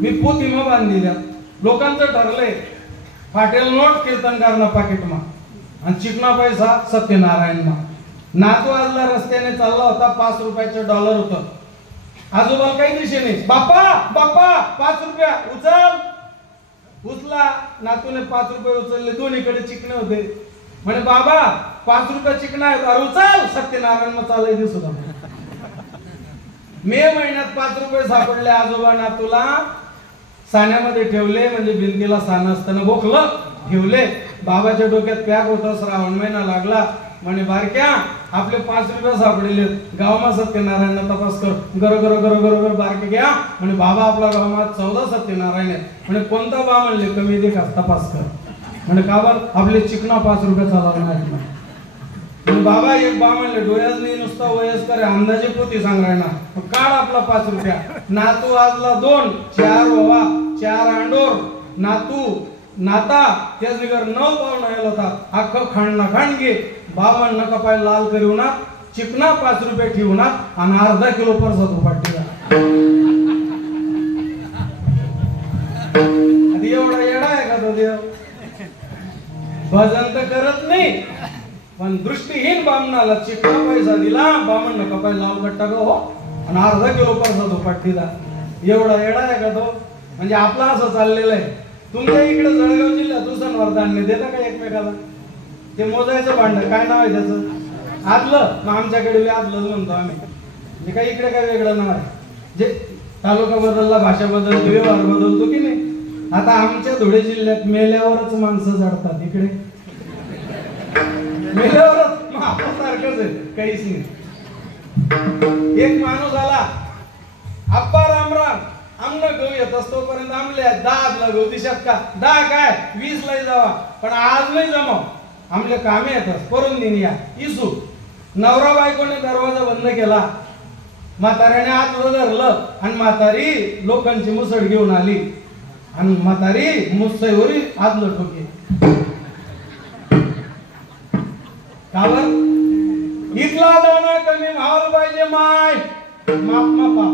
मी पोतीमा बांधलेल्या. लोकांचं ठरलंय फाटेल नोट कीर्तनकारना पाकिटमा आणि चिकना पैसा सत्यनारायण मा. नातू आजला रस्त्याने चालला होता, 5 रुपयाचं डॉलर होतं. आजोबा काही दिशेने, बाप्पा बाप्पा 5 रुपया उचल. उचला. नातूने 5 रुपये उचलले. दोन्हीकडे चिकणे होते. म्हणे बाबा 5 रुपये चिकना आहे. अरे उचल. सत्यनारायण मग चालय दिवस होता. मे महिन्यात 5 रुपये सापडले. आजोबा नातूला साण्यामध्ये ठेवले, म्हणजे भिंतीला सानं असताना बोखलं ठेवले. बाबाच्या डोक्यात पॅक होता. श्रावण महिना लागला. म्हणे बारक्या आपले 5 रुपये सापडले, गावमा सत्यनारायण तपास कर. गर गर बारके घ्या. म्हणे बाबा आपला गावमा 14 सत्यनारायण आहे. म्हणे कोणता बा? म्हणले कमी दे का तपास कर. म्हणे का बर? आपले चिकना 5 रुपये चालवणार. बाबा एक बा म्हणले डोळ्याच नाही नुसता वयस्कर अंदाजे पोती सांगायना. काढ आपला 5 रुपया. नातू आजला 2, 4 बाबा 4 अंडोर. नातू नाता त्याच बिगर 9 पाव नाही होता. अख्खं खांडना खांड घे. बाबा नका पाय लाल करूना, चिकना 5 रुपये ठेवूना आणि अर्धा किलो परसाद उपाटीला. आधी एवढा येडा आहे का तो देव? भजन तर करत नाही, पण दृष्टीहीन बामणाला चिकना पैसा दिला. बामण नका पाय लाल गट्टा हो आणि अर्धा किलो परसाद उपाटीला. एवढा येडा आहे का तो? म्हणजे आपला असं चाललेलं आहे. तुमच्या इकडे जळगाव जिल्ह्यात दुसऱ्यांवर धान्य देता का एकमेकाला? ते मोजायचं भांड काय नाव आहे त्याचं? आदलं. मग आमच्याकडे आदलंच म्हणतो आम्ही. म्हणजे काही इकडे काय वेगळं नाव आहे. जे तालुका बदलला, भाषा बदलतो, व्यवहार बदलतो की नाही. आता आमच्या धुळे जिल्ह्यात मेल्यावरच माणसं जडतात. इकडे मेल्यावरच आपल्यासारखंच आहे, काहीच नाही. एक माणूस आला, आप्पा राम राम, आमनं गहू येत असतो पर्यंत आमले 10 गहू दिशात का 10 काय 20 ला जावा पण आज नाही जमाव आमले कामे येतात परून दिन या इसू नवरा बायकोने दरवाजा बंद केला म्हाताऱ्याने आत धरलं आणि म्हातारी लोकांची मुसळ घेऊन आली आणि म्हातारी मुसळीवरी आदलं ठोके कावर इथला दाना कमी व्हायला पाहिजे माय माप मापा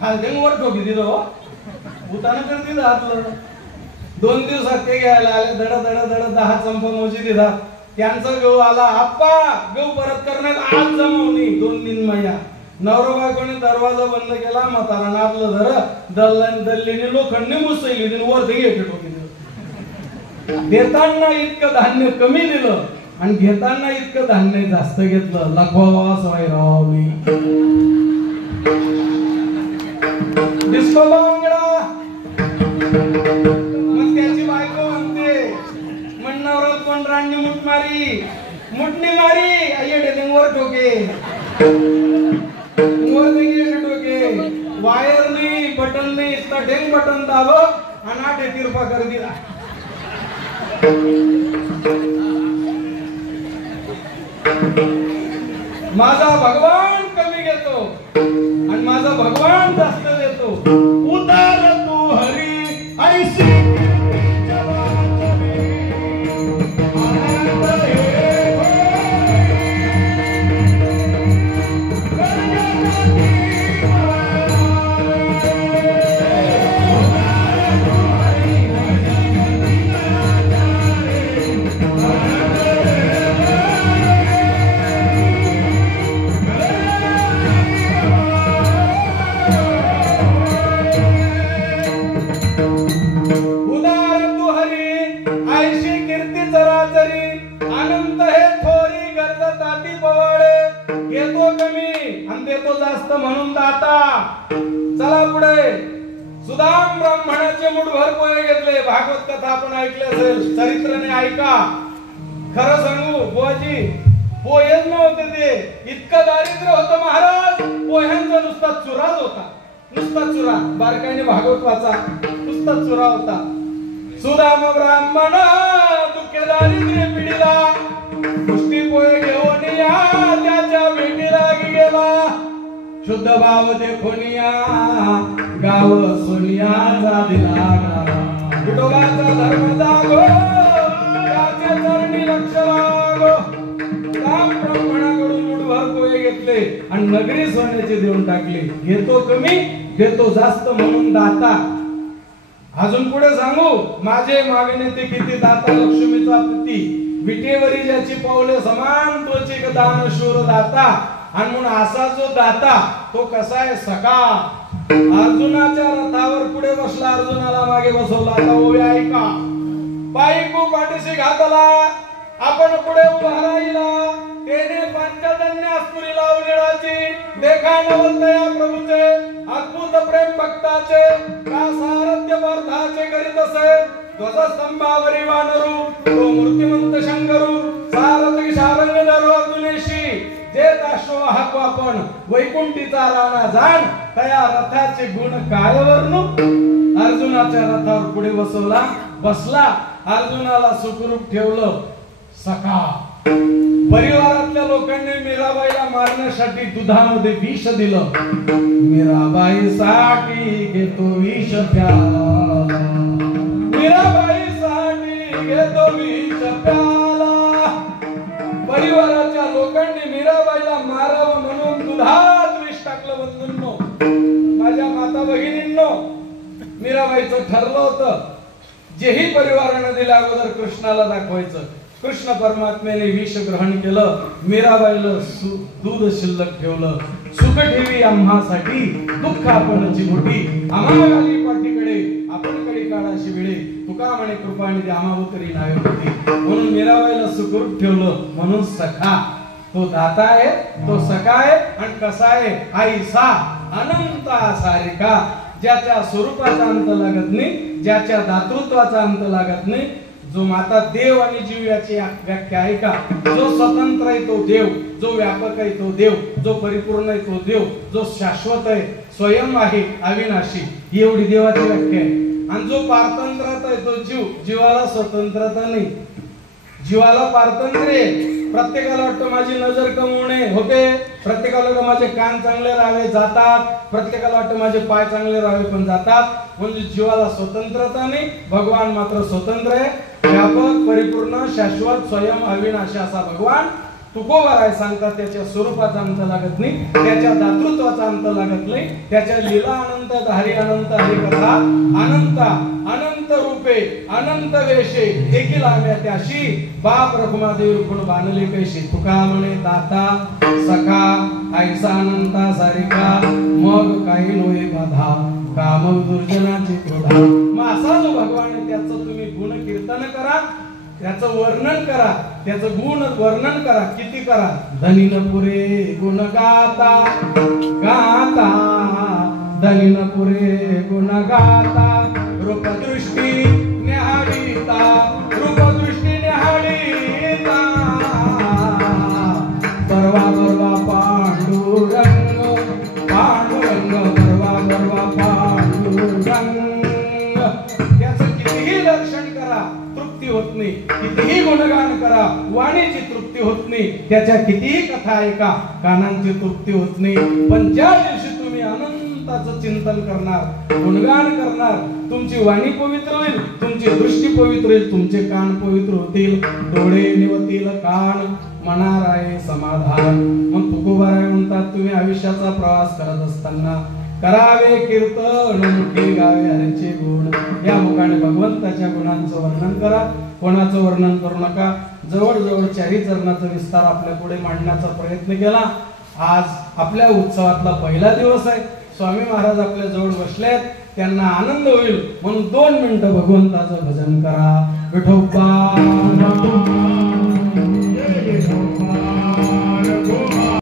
खालदेन वर ठोकी दिलं उताना तर दिलं आतलं 2 दिवसात ते घ्यायला आले दड दड दड 10 चंपा मोजी दिला त्यांचा गहू आला आप्पा गहू परत करण्यात आज जमवणी 2 दिन मैया नवरा बायकोने दरवाजा बंद केला म्हातारा नापलं धर दल्लीने लोखंडने मुसळली वर ते ठोकी दिलं देताना इतकं धान्य कमी दिलं आणि घेताना इतकं धान्य जास्त घेतलं लखवास वायराव डिस्को बांगडा मग त्याची बायको म्हणते म्हणणार कोण राणी मुठणी मारी आये वर ठोके वर ठोके वायर नाही बटन नाही इतका ढेंग बटन दाब आणि 8 तिरपा कर दिला माझा भगवान कमी घेतो आणि माझा भगवान जास्त देतो उदार तू हरी ऐसी जास्त म्हणून दाता चला पुढे सुदाम ब्राह्मणाचे मुठभर पोहे घेतले भागवत कथा आपण ऐकले असेल चरित्रने ऐका खरं सांगू बुवाजी पोहेच नव्हते ते इतकं दारिद्र्य होतं महाराज पोह्यांचा नुसता चुराच होता नुसता चुरा बारकाईने भागवत वाचा नुसता चुरा होता सुदाम ब्राह्मण दुःखे दारिद्र्य पिढीला मुष्टी पोहे घेऊन या त्याच्या भेटीला गेला शुद्ध भाव देखोनिया गाव सोनियाचा दिला विठोबाचा धर्म जागो त्याचे चरणी लक्ष लागो राम ब्राह्मणाकडून मुठभर पोहे घेतले आणि नगरी सोन्याचे देऊन टाकले घेतो कमी देतो जास्त म्हणून दाता अजून पुढे सांगू माझे मागणे ते किती दाता लक्ष्मीचा पती विटेवरी ज्याची पावले समान तोची दान शूर दाता आणि म्हणून असा जो दाता तो कसा आहे सखा अर्जुनाच्या रथावर पुढे बसला अर्जुनाला मागे बसवला आता ओवे ऐका पायीको पाठीशी घातला आपण पुढे उभा राहिला तेने पंचजन्य अस्त्री लावणीची देखा नवलतया प्रभूचे अद्भुत प्रेम भक्ताचे का सारथ्य पार्थाचे करीत असे ध्वजस्तंभावरी वानरू तो मूर्तिमंत शंकरू सारथी शारंग धरो अर्जुनेशी जे दाशो हाको आपण वैकुंठीचा राणा जाण तया रथाचे गुण काय वर्णू अर्जुनाच्या रथावर पुढे बसला अर्जुनाला सुखरूप ठेवलं सखा परिवारातल्या लोकांनी मीराबाईला मारण्यासाठी दुधामध्ये विष दिलं मीराबाईसाठी घेतो विष प्याला मीराबाईसाठी घेतो विष प्याला परिवाराच्या लोकांनी मीराबाईला मारावं म्हणून दुधात विष टाकलं बंधूंनो माझ्या माता भगिनींनो मीराबाईचं ठरलं होतं जेही परिवाराने दिलं अगोदर कृष्णाला दाखवायचं कृष्ण परमात्म्याने विष ग्रहण केलं मीराबाईला दूध शिल्लक ठेवलं सुख ठेवी आम्हासाठी दुःख आपणची मोठी आम्हागाली पाठीकडे आपण कडे काळाशी वेळे तुका म्हणे कृपानिधी आम्हावतरी नावे होती म्हणून मीराबाईला सुखरूप ठेवलं म्हणून सखा तो दाता आहे तो सखा आहे आणि कसा आहे आईसा अनंत सारिका ज्याच्या स्वरूपाचा अंत लागत नाही ज्याच्या दातृत्वाचा अंत लागत नाही जो माता देव आणि जीव याची व्याख्या आहे का जो स्वतंत्र आहे तो देव जो व्यापक आहे तो देव जो परिपूर्ण आहे तो देव जो शाश्वत आहे स्वयं आहे अविनाशी, ही एवढी देवाची व्याख्या आहे. आणि जो पारतंत्र्यात आहे तो जीव, जीवाला स्वतंत्रता नाही, जीवाला पारतंत्र्य. प्रत्येकाला वाटतं माझी नजर कमवणे होते, प्रत्येकाला वाटतं माझे कान चांगले राहावे, जातात. प्रत्येकाला वाटतं माझे पाय चांगले राहावे, पण जातात. म्हणजे जीवाला स्वतंत्रता नाही. भगवान मात्र स्वतंत्र आहे, व्यापक, परिपूर्ण, शाश्वत, स्वयं अविनाशी असा भगवान तुकोबाराय सांगतात. त्याच्या स्वरूपाचा अंत लागत नाही, त्याच्या दातृत्वाचा अंत लागत नाही, त्याच्या लीला अनंत, धारी अनंत, हरिकथा अनंत, अनंत रूपे, अनंत वेशे, देखील आम्ही त्याशी बाप रखुमादेवी रुखून बांधले पैसे. तुका म्हणे दाता सखा ऐसा अनंता सारिका, मग काही नोहे बाधा, काम दुर्जनाची क्रोधा. मग असा जो भगवान आहे त्याचं तुम्ही गुण कीर्तन करा, त्याचं वर्णन करा, त्याचं गुण वर्णन करा. किती करा? धनीन पुरे गुण गाता गाता, धनीन पुरे गुण गाता, रूपदृष्टी न्याहाळीता, रूपदृष्टी न्याहाळीता. परवा परवा पांडुरंग, पांडुरंग परवा परवा पांडुरंग. त्याचं कितीही दर्शन करा तृप्ती होत नाही, कितीही गुणगान करा वाणीची तृप्ती होत नाही, त्याच्या कितीही कथा ऐका कानांची तृप्ती होत नाही. पण ज्या दिवशी तुम्ही अनंताचं चिंतन करणार, गुणगान करणार, तुमची वाणी पवित्र होईल, तुमची दृष्टी पवित्र होईल, तुमचे कान पवित्र होतील, डोळे निवतील, कान मनार आहे समाधान. मग तुकोबाराय म्हणतात तुम्ही आयुष्याचा प्रवास करत असताना करावे कीर्तन, मुखी गावे हरीचे गुण. या मुखाने भगवंताच्या गुणांचं वर्णन करा, कोणाचं वर्णन करू नका. जवळजवळ 4 चरणाचा विस्तार आपल्या पुढे मांडण्याचा प्रयत्न केला. आज आपल्या उत्सवातला पहिला दिवस आहे. स्वामी महाराज आपल्या जवळ बसलेत, त्यांना आनंद होईल म्हणून 2 मिनिटं भगवंताचं भजन करा. विठोबा